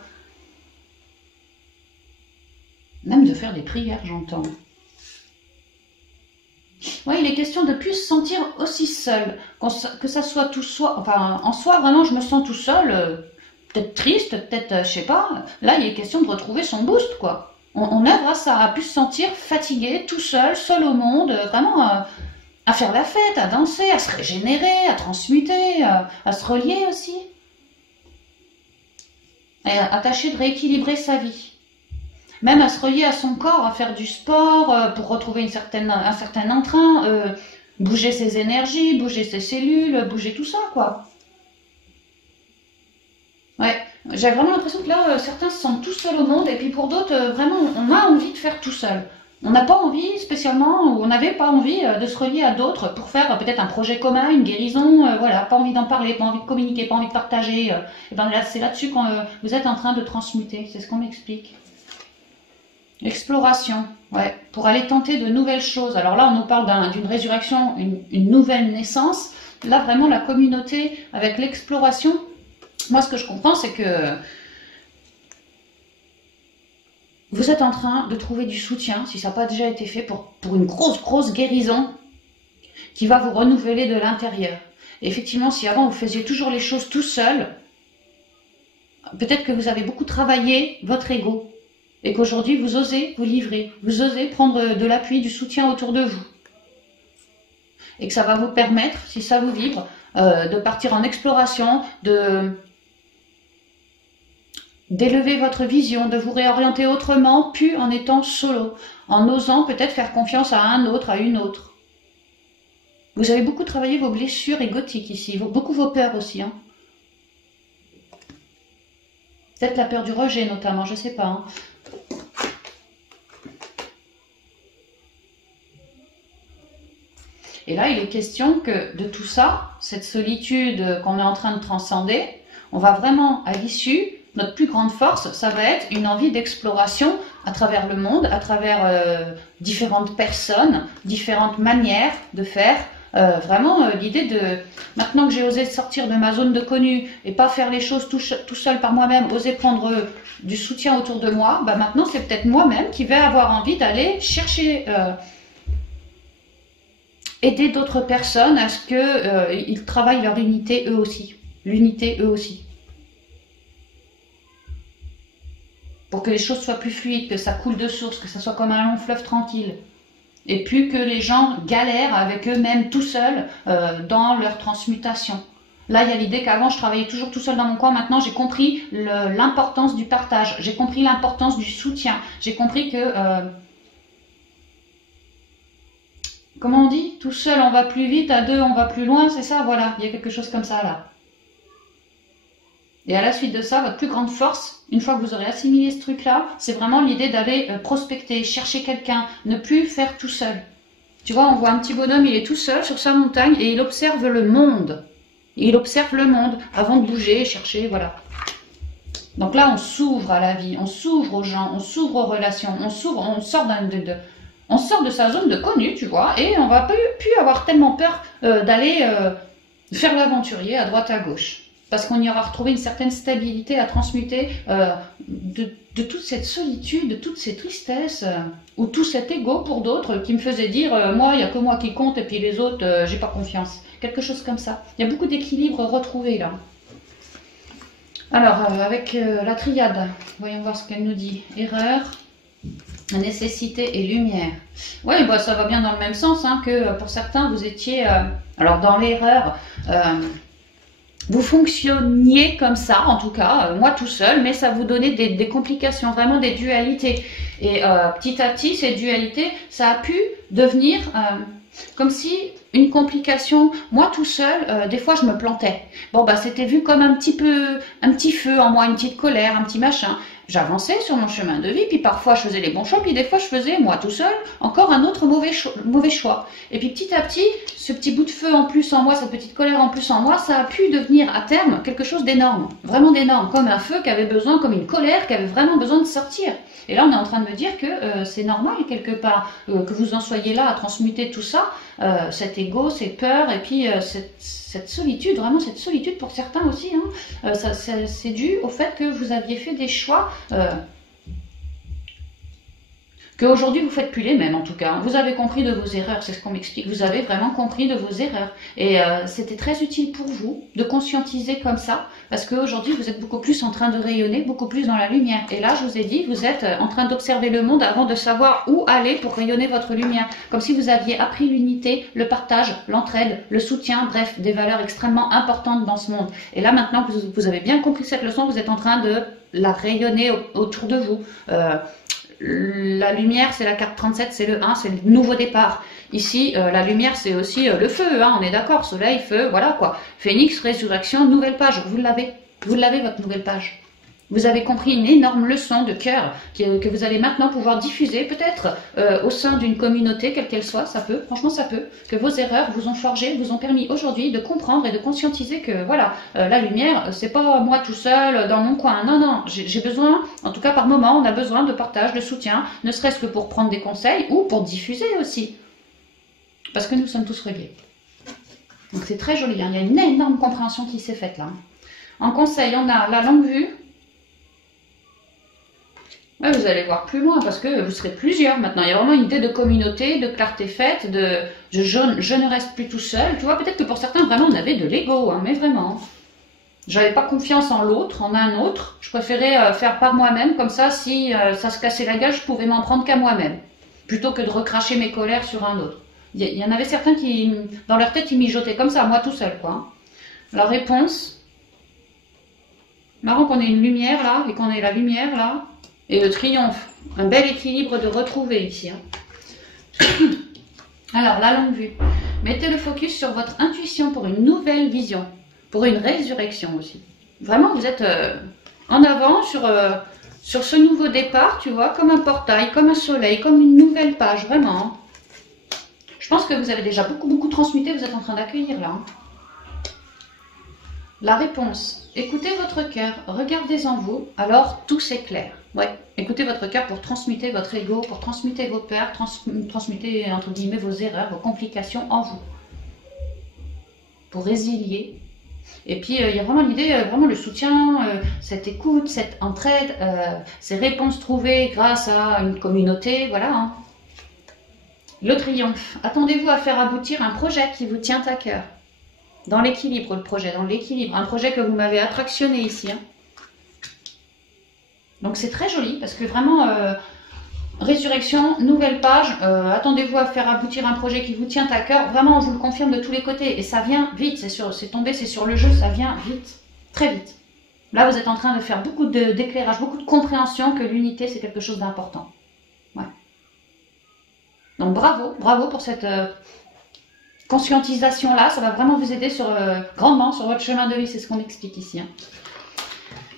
Même de faire des prières, j'entends. Oui, il est question de plus se sentir aussi seul, que ça soit tout soi. Enfin, en soi, vraiment, je me sens tout seul, peut-être triste, peut-être, je sais pas. Là, il est question de retrouver son boost, quoi. On œuvre à ça, à plus se sentir fatigué, tout seul, seul au monde, vraiment à faire la fête, à danser, à se régénérer, à transmuter, à se relier aussi. Et à tâcher de rééquilibrer sa vie. Même à se relier à son corps, à faire du sport pour retrouver un certain entrain, bouger ses énergies, bouger ses cellules, bouger tout ça, quoi. Ouais, j'ai vraiment l'impression que là, certains se sentent tout seuls au monde, et puis pour d'autres, vraiment, on a envie de faire tout seul. On n'a pas envie spécialement, ou on n'avait pas envie de se relier à d'autres pour faire peut-être un projet commun, une guérison, voilà, pas envie d'en parler, pas envie de communiquer, pas envie de partager. Et ben là, c'est là-dessus que vous êtes en train de transmuter, c'est ce qu'on m'explique. Exploration, ouais, pour aller tenter de nouvelles choses. Alors là, on nous parle d'une résurrection, une nouvelle naissance. Là, vraiment, la communauté avec l'exploration, moi, ce que je comprends, c'est que vous êtes en train de trouver du soutien, si ça n'a pas déjà été fait, pour une grosse guérison qui va vous renouveler de l'intérieur. Et effectivement, si avant vous faisiez toujours les choses tout seul, peut-être que vous avez beaucoup travaillé votre ego et qu'aujourd'hui vous osez vous livrer, vous osez prendre de l'appui, du soutien autour de vous. Et que ça va vous permettre, si ça vous vibre, de partir en exploration, d'élever votre vision, de vous réorienter autrement, puis en étant solo, en osant peut-être faire confiance à un autre, à une autre. Vous avez beaucoup travaillé vos blessures égotiques ici, beaucoup vos peurs aussi. Hein. Peut-être la peur du rejet notamment, je ne sais pas. Hein. Et là, il est question que de tout ça, cette solitude qu'on est en train de transcender, on va vraiment, à l'issue, notre plus grande force, ça va être une envie d'exploration à travers le monde, à travers différentes personnes, différentes manières de faire. Vraiment, l'idée de, maintenant que j'ai osé sortir de ma zone de connu et pas faire les choses tout seul par moi-même, oser prendre du soutien autour de moi, bah maintenant c'est peut-être moi-même qui vais avoir envie d'aller chercher, aider d'autres personnes à ce qu'ils travaillent leur unité eux aussi. L'unité eux aussi. Pour que les choses soient plus fluides, que ça coule de source, que ça soit comme un long fleuve tranquille. Et plus que les gens galèrent avec eux-mêmes tout seuls dans leur transmutation. Là, il y a l'idée qu'avant, je travaillais toujours tout seul dans mon coin. Maintenant, j'ai compris l'importance du partage. J'ai compris l'importance du soutien. J'ai compris que... comment on dit? Tout seul, on va plus vite. À deux, on va plus loin. C'est ça, voilà. Il y a quelque chose comme ça, là. Et à la suite de ça, votre plus grande force, une fois que vous aurez assimilé ce truc-là, c'est vraiment l'idée d'aller prospecter, chercher quelqu'un, ne plus faire tout seul. Tu vois, on voit un petit bonhomme, il est tout seul sur sa montagne et il observe le monde. Il observe le monde avant de bouger, chercher, voilà. Donc là, on s'ouvre à la vie, on s'ouvre aux gens, on s'ouvre aux relations, on sort de sa zone de connu, tu vois, et on va plus avoir tellement peur d'aller faire l'aventurier à droite à gauche. Parce qu'on y aura retrouvé une certaine stabilité à transmuter de toute cette solitude, de toute ces tristesses, ou tout cet ego pour d'autres qui me faisait dire moi, il n'y a que moi qui compte et puis les autres, j'ai pas confiance. Quelque chose comme ça. Il y a beaucoup d'équilibre retrouvé là. Alors, avec la triade, voyons voir ce qu'elle nous dit. Erreur, nécessité et lumière. Oui, bah, ça va bien dans le même sens hein, que pour certains, vous étiez alors dans l'erreur. Vous fonctionniez comme ça, en tout cas, moi tout seul, mais ça vous donnait des complications, vraiment des dualités. Et petit à petit, ces dualités, ça a pu devenir comme si une complication, moi tout seul, des fois je me plantais. Bon, bah c'était vu comme un petit feu en moi, une petite colère, un petit machin. J'avançais sur mon chemin de vie, puis parfois je faisais les bons choix, puis des fois je faisais, moi tout seul, encore un autre mauvais choix. Et puis petit à petit, ce petit bout de feu en plus en moi, cette petite colère en plus en moi, ça a pu devenir à terme quelque chose d'énorme, vraiment d'énorme, comme un feu qui avait besoin, comme une colère qui avait vraiment besoin de sortir. Et là on est en train de me dire que c'est normal quelque part, que vous en soyez là à transmuter tout ça, cet ego, ces peurs, et puis cette solitude, vraiment cette solitude pour certains aussi, hein, c'est dû au fait que vous aviez fait des choix qu'aujourd'hui vous faites plus les mêmes en tout cas. Vous avez compris de vos erreurs, c'est ce qu'on m'explique. Vous avez vraiment compris de vos erreurs. Et c'était très utile pour vous de conscientiser comme ça, parce qu'aujourd'hui vous êtes beaucoup plus en train de rayonner, beaucoup plus dans la lumière. Et là, je vous ai dit, vous êtes en train d'observer le monde avant de savoir où aller pour rayonner votre lumière. Comme si vous aviez appris l'unité, le partage, l'entraide, le soutien, bref, des valeurs extrêmement importantes dans ce monde. Et là, maintenant que vous avez bien compris cette leçon, vous êtes en train de la rayonner autour de vous. La lumière, c'est la carte 37, c'est le 1, c'est le nouveau départ. Ici, la lumière, c'est aussi le feu, hein, on est d'accord, soleil, feu, voilà quoi. Phénix, résurrection, nouvelle page, vous l'avez votre nouvelle page. Vous avez compris une énorme leçon de cœur que vous allez maintenant pouvoir diffuser peut-être au sein d'une communauté, quelle qu'elle soit, ça peut, franchement ça peut, que vos erreurs vous ont forgé, vous ont permis aujourd'hui de comprendre et de conscientiser que voilà, la lumière, c'est pas moi tout seul dans mon coin, non, non, j'ai besoin, en tout cas par moment, on a besoin de partage, de soutien, ne serait-ce que pour prendre des conseils ou pour diffuser aussi, parce que nous sommes tous reliés. Donc c'est très joli, hein. Il y a une énorme compréhension qui s'est faite là. En conseil, on a la longue vue. Ouais, vous allez voir plus loin parce que vous serez plusieurs maintenant. Il y a vraiment une idée de communauté, de clarté faite, de je ne reste plus tout seul. Tu vois, peut-être que pour certains, vraiment, on avait de l'ego, hein, mais vraiment. J'avais pas confiance en l'autre, en un autre. Je préférais faire par moi-même, comme ça, si ça se cassait la gueule, je pouvais m'en prendre qu'à moi-même. Plutôt que de recracher mes colères sur un autre. Il y en avait certains qui, dans leur tête, ils mijotaient comme ça, moi tout seul, quoi. La réponse, marrant qu'on ait une lumière là, et qu'on ait la lumière là. Et le triomphe, un bel équilibre de retrouver ici. Hein. Alors, la longue vue. Mettez le focus sur votre intuition pour une nouvelle vision, pour une résurrection aussi. Vraiment, vous êtes en avant sur ce nouveau départ, tu vois, comme un portail, comme un soleil, comme une nouvelle page, vraiment. Je pense que vous avez déjà beaucoup transmuté, vous êtes en train d'accueillir là. Hein. La réponse, écoutez votre cœur, regardez en vous, alors tout s'éclaire. Ouais, écoutez votre cœur pour transmuter votre ego, pour transmuter vos peurs, transmuter entre guillemets vos erreurs, vos complications en vous. Pour résilier. Et puis il y a vraiment l'idée, vraiment le soutien, cette écoute, cette entraide, ces réponses trouvées grâce à une communauté, voilà. Hein. Le triomphe, attendez-vous à faire aboutir un projet qui vous tient à cœur. Dans l'équilibre, le projet, dans l'équilibre. Un projet que vous m'avez attractionné ici. Hein. Donc c'est très joli parce que vraiment, résurrection, nouvelle page, attendez-vous à faire aboutir un projet qui vous tient à cœur. Vraiment, on vous le confirme de tous les côtés. Et ça vient vite, c'est tombé, c'est sur le jeu, ça vient vite, très vite. Là, vous êtes en train de faire beaucoup d'éclairage, beaucoup de compréhension que l'unité, c'est quelque chose d'important. Ouais. Donc bravo pour cette... conscientisation-là, ça va vraiment vous aider grandement sur votre chemin de vie, c'est ce qu'on explique ici. Hein.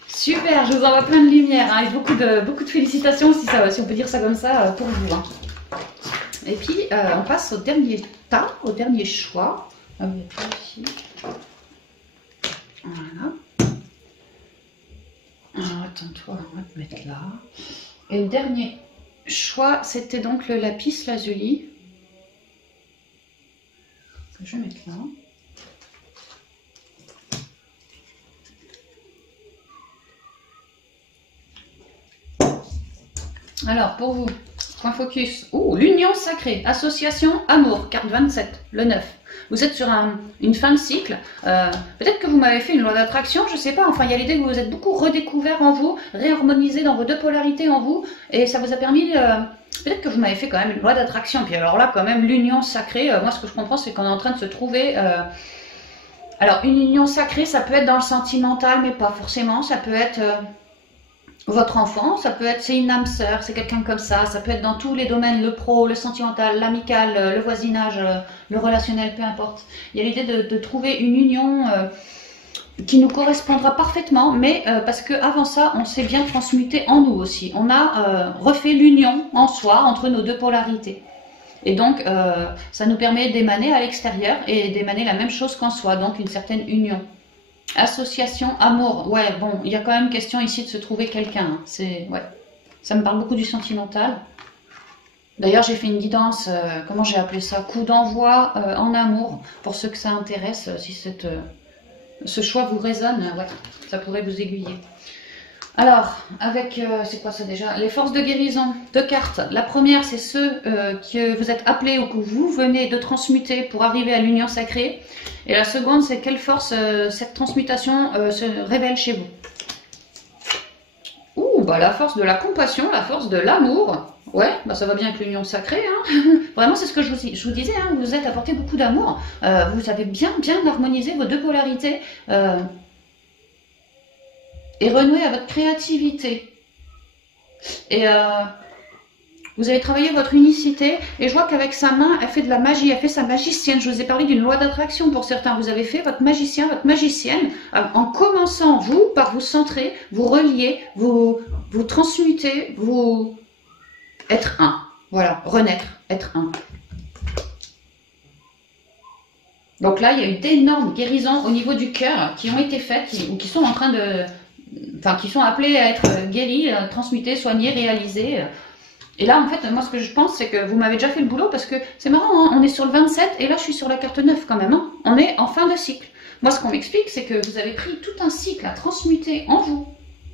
Super, je vous envoie plein de lumière, hein, et beaucoup de félicitations, si on peut dire ça comme ça, pour vous. Hein. Et puis, on passe au dernier tas, au dernier choix. Ici. Voilà. Alors, attends-toi, on va te mettre là. Et le dernier choix, c'était donc le lapis lazuli. Je vais mettre là. Alors, pour vous, point focus. Oh, l'union sacrée, association, amour, carte 27, le 9. Vous êtes sur une fin de cycle. Peut-être que vous m'avez fait une loi d'attraction, je ne sais pas. Enfin, il y a l'idée que vous êtes beaucoup redécouvert en vous, réharmonisé dans vos deux polarités en vous. Et ça vous a permis... Peut-être que vous m'avez fait quand même une loi d'attraction. Puis alors là, quand même, l'union sacrée, moi, ce que je comprends, c'est qu'on est en train de se trouver... Alors, une union sacrée, ça peut être dans le sentimental, mais pas forcément. Ça peut être votre enfant, ça peut être, c'est une âme sœur, c'est quelqu'un comme ça. Ça peut être dans tous les domaines, le pro, le sentimental, l'amical, le voisinage, le relationnel, peu importe. Il y a l'idée de trouver une union... qui nous correspondra parfaitement, mais parce qu'avant ça, on s'est bien transmuté en nous aussi. On a refait l'union en soi entre nos deux polarités. Et donc, ça nous permet d'émaner à l'extérieur et d'émaner la même chose qu'en soi, donc une certaine union. Association, amour, ouais, bon, il y a quand même question ici de se trouver quelqu'un. Hein. Ouais, ça me parle beaucoup du sentimental. D'ailleurs, j'ai fait une guidance, comment j'ai appelé ça, coup d'envoi en amour, pour ceux que ça intéresse, si ce choix vous résonne, ouais, ça pourrait vous aiguiller. Alors, avec, c'est quoi ça déjà? Les forces de guérison, 2 cartes. La première, c'est ceux que vous êtes appelés ou que vous venez de transmuter pour arriver à l'union sacrée. Et la seconde, c'est quelle force cette transmutation se révèle chez vous. Ouh, bah la force de la compassion, la force de l'amour. Ouais, bah ça va bien avec l'union sacrée. Hein. Vraiment, c'est ce que je vous disais, hein, vous êtes apporté beaucoup d'amour. Vous avez bien harmonisé vos deux polarités. Et renouer à votre créativité. Et Vous avez travaillé votre unicité et je vois qu'avec sa main, elle fait de la magie, elle fait sa magicienne. Je vous ai parlé d'une loi d'attraction pour certains. Vous avez fait votre magicien, votre magicienne en commençant, vous, par vous centrer, vous relier, vous transmuter, vous être un. Voilà, renaître, être un. Donc là, il y a eu d'énormes guérisons au niveau du cœur qui ont été faites ou qui sont en train de... Enfin, qui sont appelées à être guéries, transmutées, soignées, réalisées. Et là, en fait, moi, ce que je pense, c'est que vous m'avez déjà fait le boulot parce que c'est marrant, hein, on est sur le 27 et là, je suis sur la carte 9 quand même. Hein. On est en fin de cycle. Moi, ce qu'on m'explique, c'est que vous avez pris tout un cycle à transmuter en vous.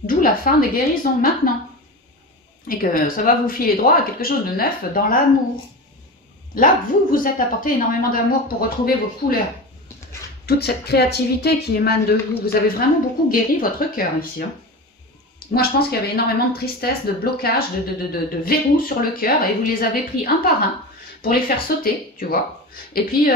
D'où la fin des guérisons maintenant. Et que ça va vous filer droit à quelque chose de neuf dans l'amour. Là, vous êtes apporté énormément d'amour pour retrouver vos couleurs. Toute cette créativité qui émane de vous. Vous avez vraiment beaucoup guéri votre cœur ici. Hein. Moi, je pense qu'il y avait énormément de tristesse, de blocage, de verrous sur le cœur et vous les avez pris un par un pour les faire sauter, tu vois. Et puis,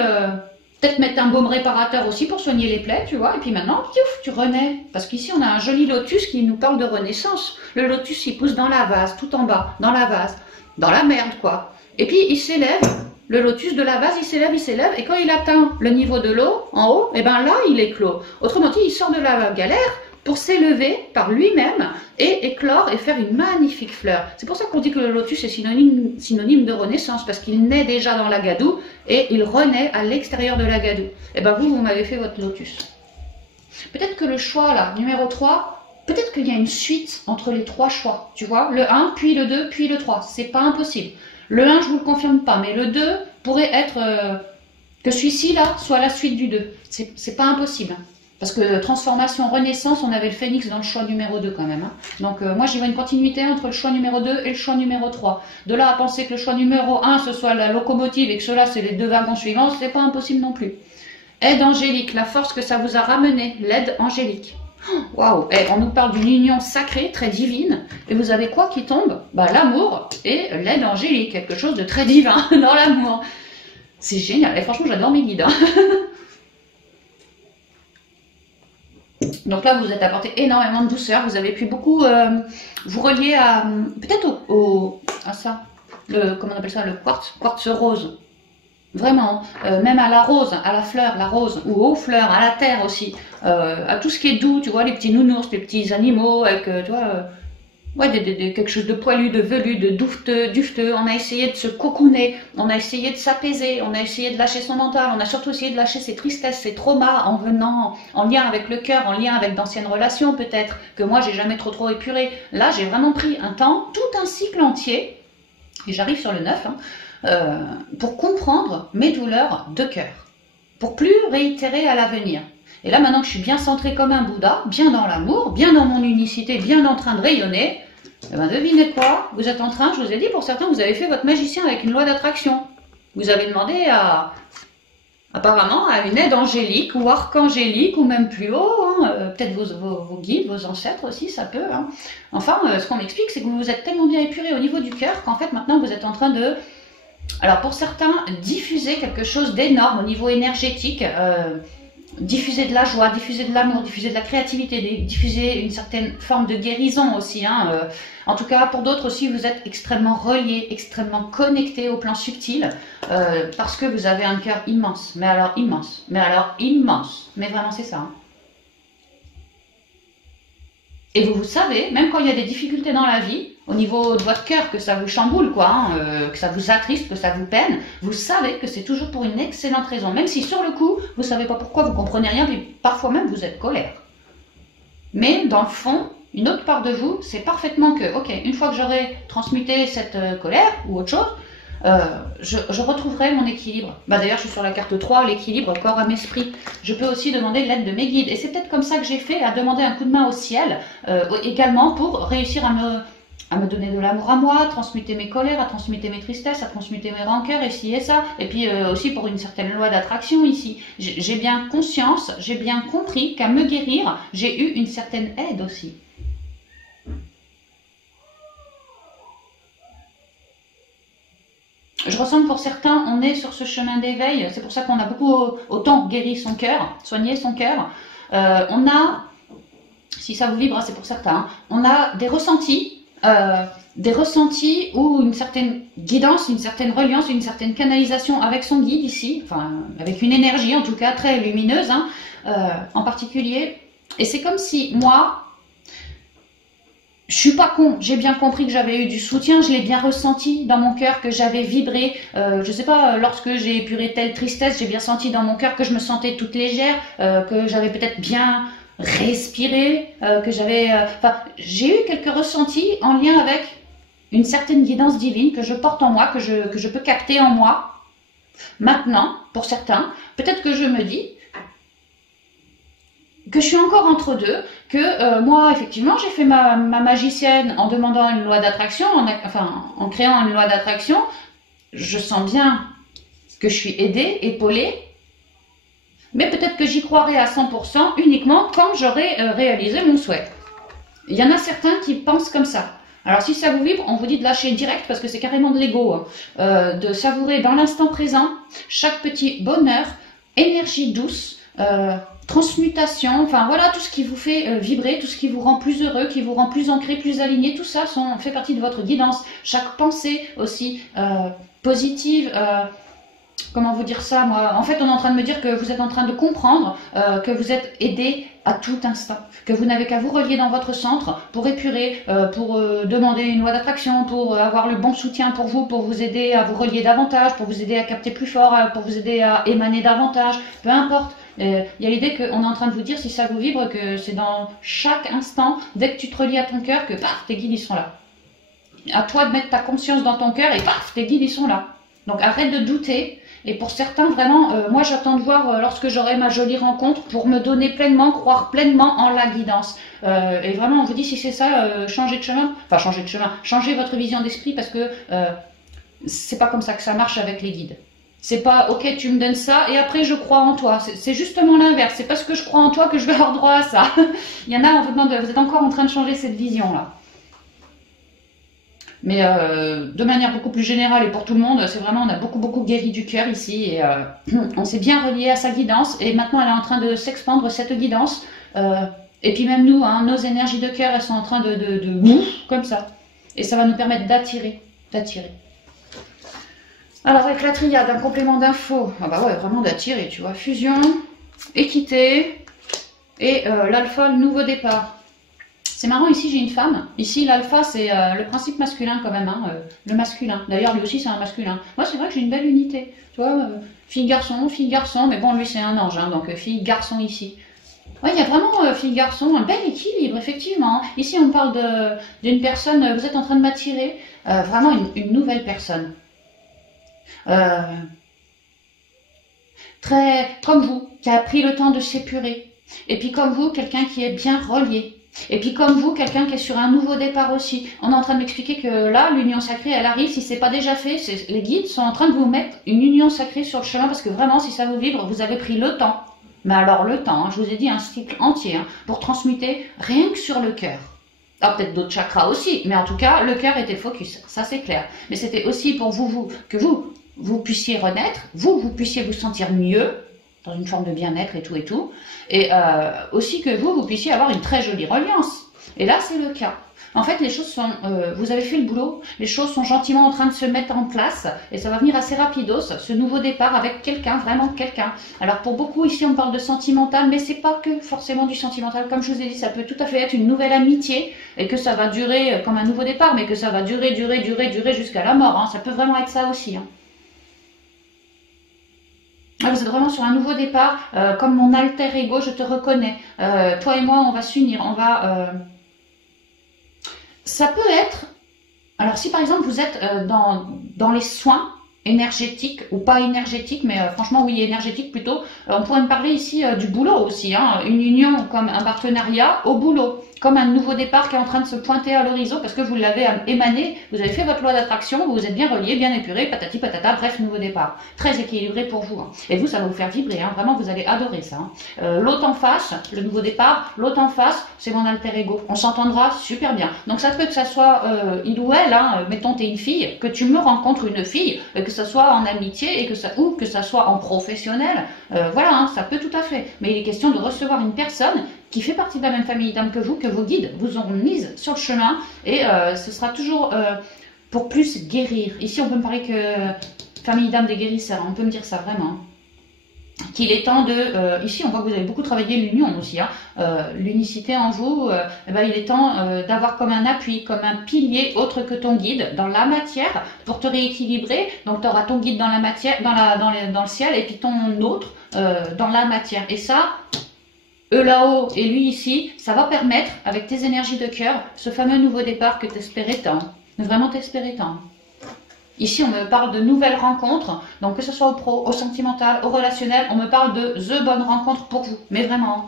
peut-être mettre un baume réparateur aussi pour soigner les plaies, tu vois. Et puis maintenant, piouf, tu renais. Parce qu'ici, on a un joli lotus qui nous parle de renaissance. Le lotus, il pousse dans la vase, tout en bas, dans la vase, dans la merde, quoi. Et puis, il s'élève. Le lotus de la vase, il s'élève, et quand il atteint le niveau de l'eau, en haut, et ben là, il éclot. Autrement dit, il sort de la galère pour s'élever par lui-même et éclore et faire une magnifique fleur. C'est pour ça qu'on dit que le lotus est synonyme de renaissance, parce qu'il naît déjà dans la gadoue et il renaît à l'extérieur de la gadoue. Et ben vous m'avez fait votre lotus. Peut-être que le choix, là, numéro 3, peut-être qu'il y a une suite entre les 3 choix, tu vois, le 1, puis le 2, puis le 3, c'est pas impossible. Le 1, je ne vous le confirme pas, mais le 2 pourrait être que celui-ci, là, soit la suite du 2. C'est pas impossible. Hein. Parce que transformation, renaissance, on avait le phénix dans le choix numéro 2 quand même. Hein. Donc moi, j'y vois une continuité entre le choix numéro 2 et le choix numéro 3. De là à penser que le choix numéro 1, ce soit la locomotive et que cela, c'est les 2 wagons suivants, c'est pas impossible non plus. Aide angélique, la force que ça vous a ramené, l'aide angélique. Waouh, on nous parle d'une union sacrée, très divine, et vous avez quoi qui tombe? Bah l'amour et l'aide angélique, quelque chose de très divin dans l'amour. C'est génial, et franchement j'adore mes guides. Hein. Donc là vous êtes apporté énormément de douceur, vous avez pu beaucoup vous relier à, peut-être à ça, comment on appelle ça, le quartz rose. Vraiment, même à la rose, à la fleur, la rose, ou aux fleurs, à la terre aussi, à tout ce qui est doux, tu vois, les petits nounours, les petits animaux, avec, tu vois, ouais, quelque chose de poilu, de velu, de dufteux. On a essayé de se cocooner, on a essayé de s'apaiser, on a essayé de lâcher son mental, on a surtout essayé de lâcher ses tristesses, ses traumas, en venant en lien avec le cœur, en lien avec d'anciennes relations peut-être, que moi j'ai jamais trop épuré. Là, j'ai vraiment pris un temps, tout un cycle entier, et j'arrive sur le 9, hein, pour comprendre mes douleurs de cœur, pour plus réitérer à l'avenir. Et là, maintenant que je suis bien centrée comme un Bouddha, bien dans l'amour, bien dans mon unicité, bien en train de rayonner, eh ben devinez quoi? Vous êtes en train, je vous ai dit, pour certains, vous avez fait votre magicien avec une loi d'attraction. Vous avez demandé apparemment à une aide angélique ou archangélique ou même plus haut, hein, peut-être vos guides, vos ancêtres aussi, ça peut. Hein. Enfin, ce qu'on m'explique, c'est que vous vous êtes tellement bien épuré au niveau du cœur qu'en fait, maintenant, vous êtes en train de... Alors pour certains, diffuser quelque chose d'énorme au niveau énergétique, diffuser de la joie, diffuser de l'amour, diffuser de la créativité, diffuser une certaine forme de guérison aussi. Hein, en tout cas, pour d'autres aussi, vous êtes extrêmement reliés, extrêmement connectés au plan subtil, parce que vous avez un cœur immense, mais alors immense, mais vraiment c'est ça. Hein. Et vous savez, même quand il y a des difficultés dans la vie, au niveau de votre cœur, que ça vous chamboule, quoi, hein, que ça vous attriste, que ça vous peine, vous savez que c'est toujours pour une excellente raison. Même si sur le coup, vous ne savez pas pourquoi, vous ne comprenez rien, puis parfois même vous êtes colère. Mais dans le fond, une autre part de vous, c'est parfaitement que, ok, une fois que j'aurai transmuté cette colère ou autre chose, je retrouverai mon équilibre. Bah, d'ailleurs, je suis sur la carte 3, l'équilibre corps, âme, esprit. Je peux aussi demander l'aide de mes guides. Et c'est peut-être comme ça que j'ai fait, à demander un coup de main au ciel, également pour réussir à me donner de l'amour à moi, à transmuter mes colères, à transmuter mes tristesses, à transmuter mes rancœurs, et ci et ça. Et puis aussi pour une certaine loi d'attraction ici. J'ai bien conscience, j'ai bien compris qu'à me guérir, j'ai eu une certaine aide aussi. Je ressens que pour certains, on est sur ce chemin d'éveil. C'est pour ça qu'on a beaucoup autant guéri son cœur, soigné son cœur. On a, si ça vous vibre, c'est pour certains, hein, on a des ressentis des ressentis ou une certaine guidance, une certaine reliance, une certaine canalisation avec son guide ici, enfin avec une énergie en tout cas très lumineuse hein, en particulier. Et c'est comme si moi, je suis pas con, j'ai bien compris que j'avais eu du soutien, je l'ai bien ressenti dans mon cœur, que j'avais vibré, je sais pas, lorsque j'ai épuré telle tristesse, j'ai bien senti dans mon cœur que je me sentais toute légère, que j'avais peut-être bien respiré, que j'avais, enfin, j'ai eu quelques ressentis en lien avec une certaine guidance divine que je porte en moi, que je peux capter en moi. Maintenant, pour certains, peut-être que je me dis que je suis encore entre deux, que moi, effectivement, j'ai fait ma magicienne en demandant une loi d'attraction, en créant une loi d'attraction. Je sens bien que je suis aidée, épaulée, mais peut-être que j'y croirai à 100% uniquement quand j'aurai réalisé mon souhait. Il y en a certains qui pensent comme ça. Alors si ça vous vibre, on vous dit de lâcher direct parce que c'est carrément de l'ego, hein, de savourer dans l'instant présent chaque petit bonheur, énergie douce, transmutation, enfin voilà tout ce qui vous fait vibrer, tout ce qui vous rend plus heureux, qui vous rend plus ancré, plus aligné, tout ça fait partie de votre guidance. Chaque pensée aussi positive, comment vous dire ça moi, en fait on est en train de me dire que vous êtes en train de comprendre que vous êtes aidé à tout instant, que vous n'avez qu'à vous relier dans votre centre pour épurer, pour demander une loi d'attraction, pour avoir le bon soutien pour vous aider à vous relier davantage, pour vous aider à capter plus fort, pour vous aider à émaner davantage, peu importe. Il y a l'idée qu'on est en train de vous dire, si ça vous vibre, que c'est dans chaque instant, dès que tu te relis à ton cœur, que paf, tes guides ils sont là. À toi de mettre ta conscience dans ton cœur et paf, tes guides ils sont là. Donc arrête de douter. Et pour certains, vraiment, moi j'attends de voir lorsque j'aurai ma jolie rencontre pour me donner pleinement, croire pleinement en la guidance. Et vraiment, on vous dit si c'est ça, changez de chemin. Enfin, changez de chemin. Changez votre vision d'esprit parce que c'est pas comme ça que ça marche avec les guides. C'est pas, ok, tu me donnes ça et après je crois en toi. C'est justement l'inverse. C'est parce que je crois en toi que je vais avoir droit à ça. Il y en a, on vous demande, vous êtes encore en train de changer cette vision-là. Mais de manière beaucoup plus générale et pour tout le monde, c'est vraiment, on a beaucoup guéri du cœur ici et on s'est bien relié à sa guidance et maintenant elle est en train de s'expandre cette guidance. Et puis même nous, hein, nos énergies de cœur, elles sont en train de comme ça. Et ça va nous permettre d'attirer. Alors avec la triade, un complément d'infos, ah bah ouais, vraiment d'attirer, tu vois, fusion, équité et l'alpha, le nouveau départ. C'est marrant, ici j'ai une femme, ici l'alpha c'est le principe masculin quand même, hein, le masculin, d'ailleurs lui aussi c'est un masculin. Moi c'est vrai que j'ai une belle unité, tu vois, fille-garçon, mais bon lui c'est un ange, hein, donc fille-garçon ici. Ouais, il y a vraiment fille-garçon, un bel équilibre, effectivement. Ici on parle d'une personne, vous êtes en train de m'attirer, vraiment une nouvelle personne. Très comme vous, qui a pris le temps de s'épurer. Et puis comme vous, quelqu'un qui est bien relié. Et puis comme vous, quelqu'un qui est sur un nouveau départ aussi. On est en train de m'expliquer que là, l'union sacrée, elle arrive. Si c'est pas déjà fait, les guides sont en train de vous mettre une union sacrée sur le chemin parce que vraiment, si ça vous vibre, vous avez pris le temps. Mais alors le temps, hein, je vous ai dit un cycle entier hein, pour transmuter rien que sur le cœur. Ah, peut-être d'autres chakras aussi, mais en tout cas, le cœur était focus, ça c'est clair. Mais c'était aussi pour que vous puissiez renaître, vous puissiez vous sentir mieux, dans une forme de bien-être et tout, et aussi que vous puissiez avoir une très jolie reliance. Et là, c'est le cas. En fait, les choses sont, vous avez fait le boulot, les choses sont gentiment en train de se mettre en place, et ça va venir assez rapidos, ce nouveau départ avec quelqu'un, vraiment quelqu'un. Alors pour beaucoup, ici, on parle de sentimental, mais c'est pas que forcément du sentimental. Comme je vous ai dit, ça peut tout à fait être une nouvelle amitié, et que ça va durer comme un nouveau départ, mais que ça va durer jusqu'à la mort. Hein. Ça peut vraiment être ça aussi. Hein. Vous êtes vraiment sur un nouveau départ, comme mon alter ego, je te reconnais. Toi et moi, on va s'unir, on va... Ça peut être... Alors si par exemple vous êtes dans les soins énergétiques, ou pas énergétiques, mais franchement oui, énergétiques plutôt, on pourrait me parler ici du boulot aussi, hein, une union comme un partenariat au boulot. Comme un nouveau départ qui est en train de se pointer à l'horizon parce que vous l'avez émané, vous avez fait votre loi d'attraction, vous vous êtes bien relié, bien épuré, patati patata, bref, nouveau départ. Très équilibré pour vous. Hein. Et vous, ça va vous faire vibrer, hein. Vraiment, vous allez adorer ça. Hein. L'autre en face, le nouveau départ, l'autre en face, c'est mon alter ego. On s'entendra super bien. Donc ça peut que ça soit il ou elle, hein, mettons t'es une fille, que tu me rencontres une fille, que ça soit en amitié ou que ça soit en professionnel. Voilà, hein, ça peut tout à fait. Mais il est question de recevoir une personne qui fait partie de la même famille d'âmes que vous, que vos guides vous ont mise sur le chemin, et ce sera toujours pour plus guérir. Ici, on peut me parler que famille d'âmes des guérisseurs, on peut me dire ça vraiment. Qu'il est temps de... ici, on voit que vous avez beaucoup travaillé l'union aussi, hein, l'unicité en vous, eh ben, il est temps d'avoir comme un appui, comme un pilier autre que ton guide dans la matière pour te rééquilibrer. Donc, tu auras ton guide dans la matière, dans le ciel, et puis ton autre dans la matière. Et ça, eux là-haut et lui ici, ça va permettre, avec tes énergies de cœur, ce fameux nouveau départ que tu espérais tant. Vraiment t'espérais tant. Ici, on me parle de nouvelles rencontres, donc que ce soit au pro, au sentimental, au relationnel, on me parle de the bonne rencontre pour vous, mais vraiment.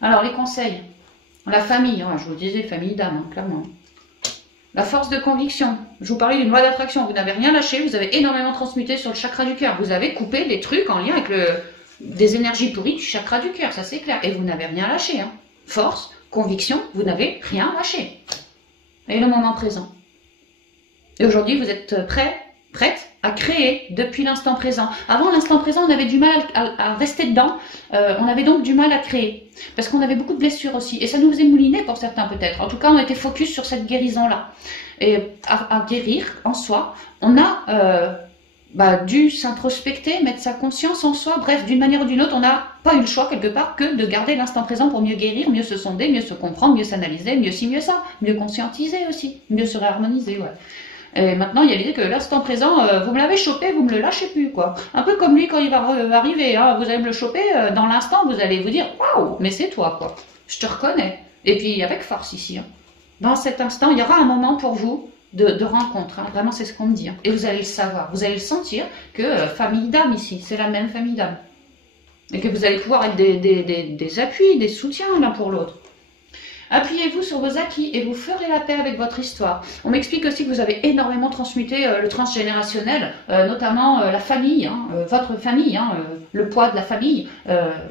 Alors, les conseils. La famille, hein, je vous disais, famille d'âme, hein, clairement. La force de conviction. Je vous parlais d'une loi d'attraction, vous n'avez rien lâché, vous avez énormément transmuté sur le chakra du cœur. Vous avez coupé des trucs en lien avec des énergies pourries du chakra du cœur, ça c'est clair. Et vous n'avez rien lâché. Hein. Force, conviction, vous n'avez rien lâché. Et le moment présent. Et aujourd'hui, vous êtes prête à créer depuis l'instant présent. Avant l'instant présent, on avait du mal à rester dedans. On avait donc du mal à créer. Parce qu'on avait beaucoup de blessures aussi. Et ça nous faisait mouliner pour certains peut-être. En tout cas, on était focus sur cette guérison-là. Et à guérir en soi, on a dû s'introspecter, mettre sa conscience en soi. Bref, d'une manière ou d'une autre, on n'a pas eu le choix quelque part que de garder l'instant présent pour mieux guérir, mieux se sonder, mieux se comprendre, mieux s'analyser, mieux ci, mieux ça. Mieux conscientiser aussi, mieux se réharmoniser, ouais. Et maintenant, il y a l'idée que l'instant présent, vous me l'avez chopé, vous me le lâchez plus, quoi. Un peu comme lui quand il va arriver, hein, vous allez me le choper, dans l'instant, vous allez vous dire, waouh, mais c'est toi, quoi. Je te reconnais. Et puis, avec force ici. Hein. Dans cet instant, il y aura un moment pour vous de rencontre. Hein. Vraiment, c'est ce qu'on me dit. Hein. Et vous allez le savoir, vous allez le sentir que famille d'âme ici, c'est la même famille d'âme. Et que vous allez pouvoir être des appuis, des soutiens l'un pour l'autre. Appuyez-vous sur vos acquis et vous ferez la paix avec votre histoire. On m'explique aussi que vous avez énormément transmuté le transgénérationnel, notamment la famille, hein, votre famille, hein, le poids de la famille,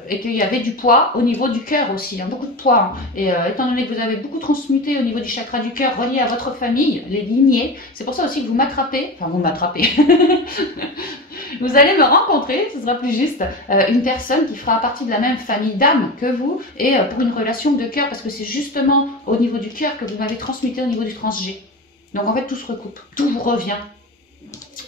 et qu'il y avait du poids au niveau du cœur aussi, hein, beaucoup de poids. Hein. Et étant donné que vous avez beaucoup transmuté au niveau du chakra du cœur relié à votre famille, les lignées, c'est pour ça aussi que vous m'attrapez, enfin vous m'attrapez. Vous allez me rencontrer, ce sera plus juste, une personne qui fera partie de la même famille d'âme que vous, et pour une relation de cœur, parce que c'est justement au niveau du cœur que vous m'avez transmuté au niveau du transg. Donc en fait, tout se recoupe, tout vous revient.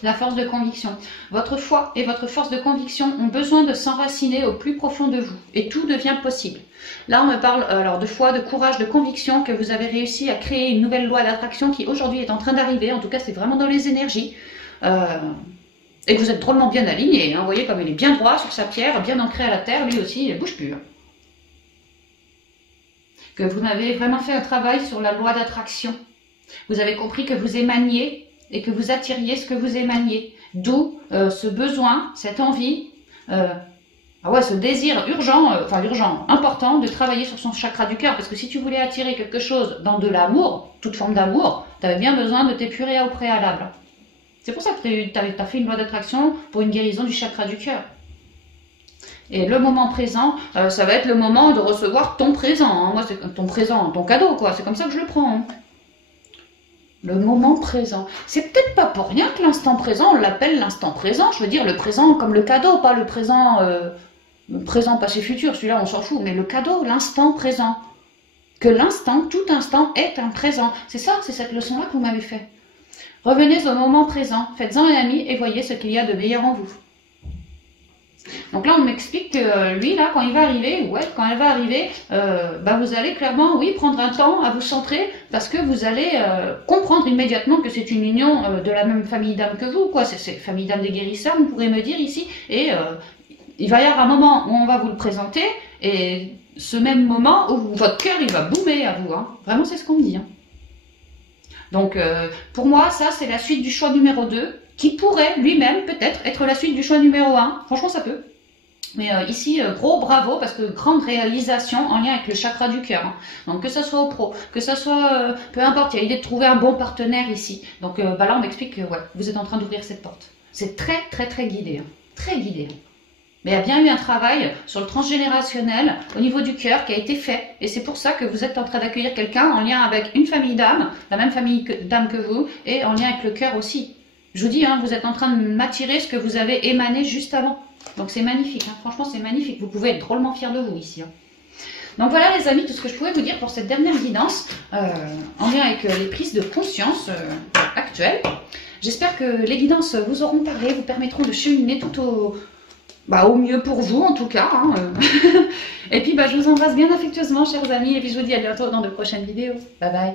La force de conviction. Votre foi et votre force de conviction ont besoin de s'enraciner au plus profond de vous, et tout devient possible. Là, on me parle alors de foi, de courage, de conviction, que vous avez réussi à créer une nouvelle loi d'attraction qui aujourd'hui est en train d'arriver, en tout cas c'est vraiment dans les énergies. Et que vous êtes drôlement bien aligné, hein. Vous voyez comme il est bien droit sur sa pierre, bien ancré à la terre, lui aussi, il ne bouge plus. Hein. Que vous avez vraiment fait un travail sur la loi d'attraction. Vous avez compris que vous émaniez et que vous attiriez ce que vous émaniez. D'où ce besoin, cette envie, ce désir urgent, important de travailler sur son chakra du cœur. Parce que si tu voulais attirer quelque chose dans de l'amour, toute forme d'amour, tu avais bien besoin de t'épurer au préalable. C'est pour ça que tu as fait une loi d'attraction pour une guérison du chakra du cœur. Et le moment présent, ça va être le moment de recevoir ton présent. Hein. Moi, c'est ton présent, ton cadeau, quoi. C'est comme ça que je le prends. Hein. Le moment présent. C'est peut-être pas pour rien que l'instant présent, on l'appelle l'instant présent. Je veux dire, le présent comme le cadeau, pas le présent passé futur. Celui-là, on s'en fout. Mais le cadeau, l'instant présent. Que l'instant, tout instant est un présent. C'est ça, c'est cette leçon-là que vous m'avez fait. Revenez au moment présent, faites-en un ami et voyez ce qu'il y a de meilleur en vous. Donc là, on m'explique que lui, là, quand il va arriver, quand elle va arriver, vous allez clairement, prendre un temps à vous centrer parce que vous allez comprendre immédiatement que c'est une union de la même famille d'âme que vous, quoi. C'est famille d'âme des guérisseurs, vous pourrez me dire ici. Et il va y avoir un moment où on va vous le présenter et ce même moment où votre cœur, il va boomer à vous. Hein. Vraiment, c'est ce qu'on me dit. Hein. Donc, pour moi, ça, c'est la suite du choix numéro 2, qui pourrait lui-même, peut-être, être la suite du choix numéro 1. Franchement, ça peut. Mais ici, gros bravo, parce que grande réalisation en lien avec le chakra du cœur. Hein. Donc, que ça soit au pro, que ça soit, peu importe, il y a l'idée de trouver un bon partenaire ici. Donc, là, on m'explique que, vous êtes en train d'ouvrir cette porte. C'est très, très, très guidé. Hein. Très guidé. Hein. Mais il y a bien eu un travail sur le transgénérationnel au niveau du cœur qui a été fait. Et c'est pour ça que vous êtes en train d'accueillir quelqu'un en lien avec une famille d'âmes, la même famille d'âmes que vous, et en lien avec le cœur aussi. Je vous dis, hein, vous êtes en train de m'attirer ce que vous avez émané juste avant. Donc c'est magnifique, hein. Franchement c'est magnifique. Vous pouvez être drôlement fiers de vous ici. Hein. Donc voilà les amis, tout ce que je pouvais vous dire pour cette dernière guidance en lien avec les prises de conscience actuelles. J'espère que les guidances vous auront parlé, vous permettront de cheminer tout au mieux pour vous en tout cas. Hein. Et puis je vous embrasse bien affectueusement chers amis et puis je vous dis à bientôt dans de prochaines vidéos. Bye bye.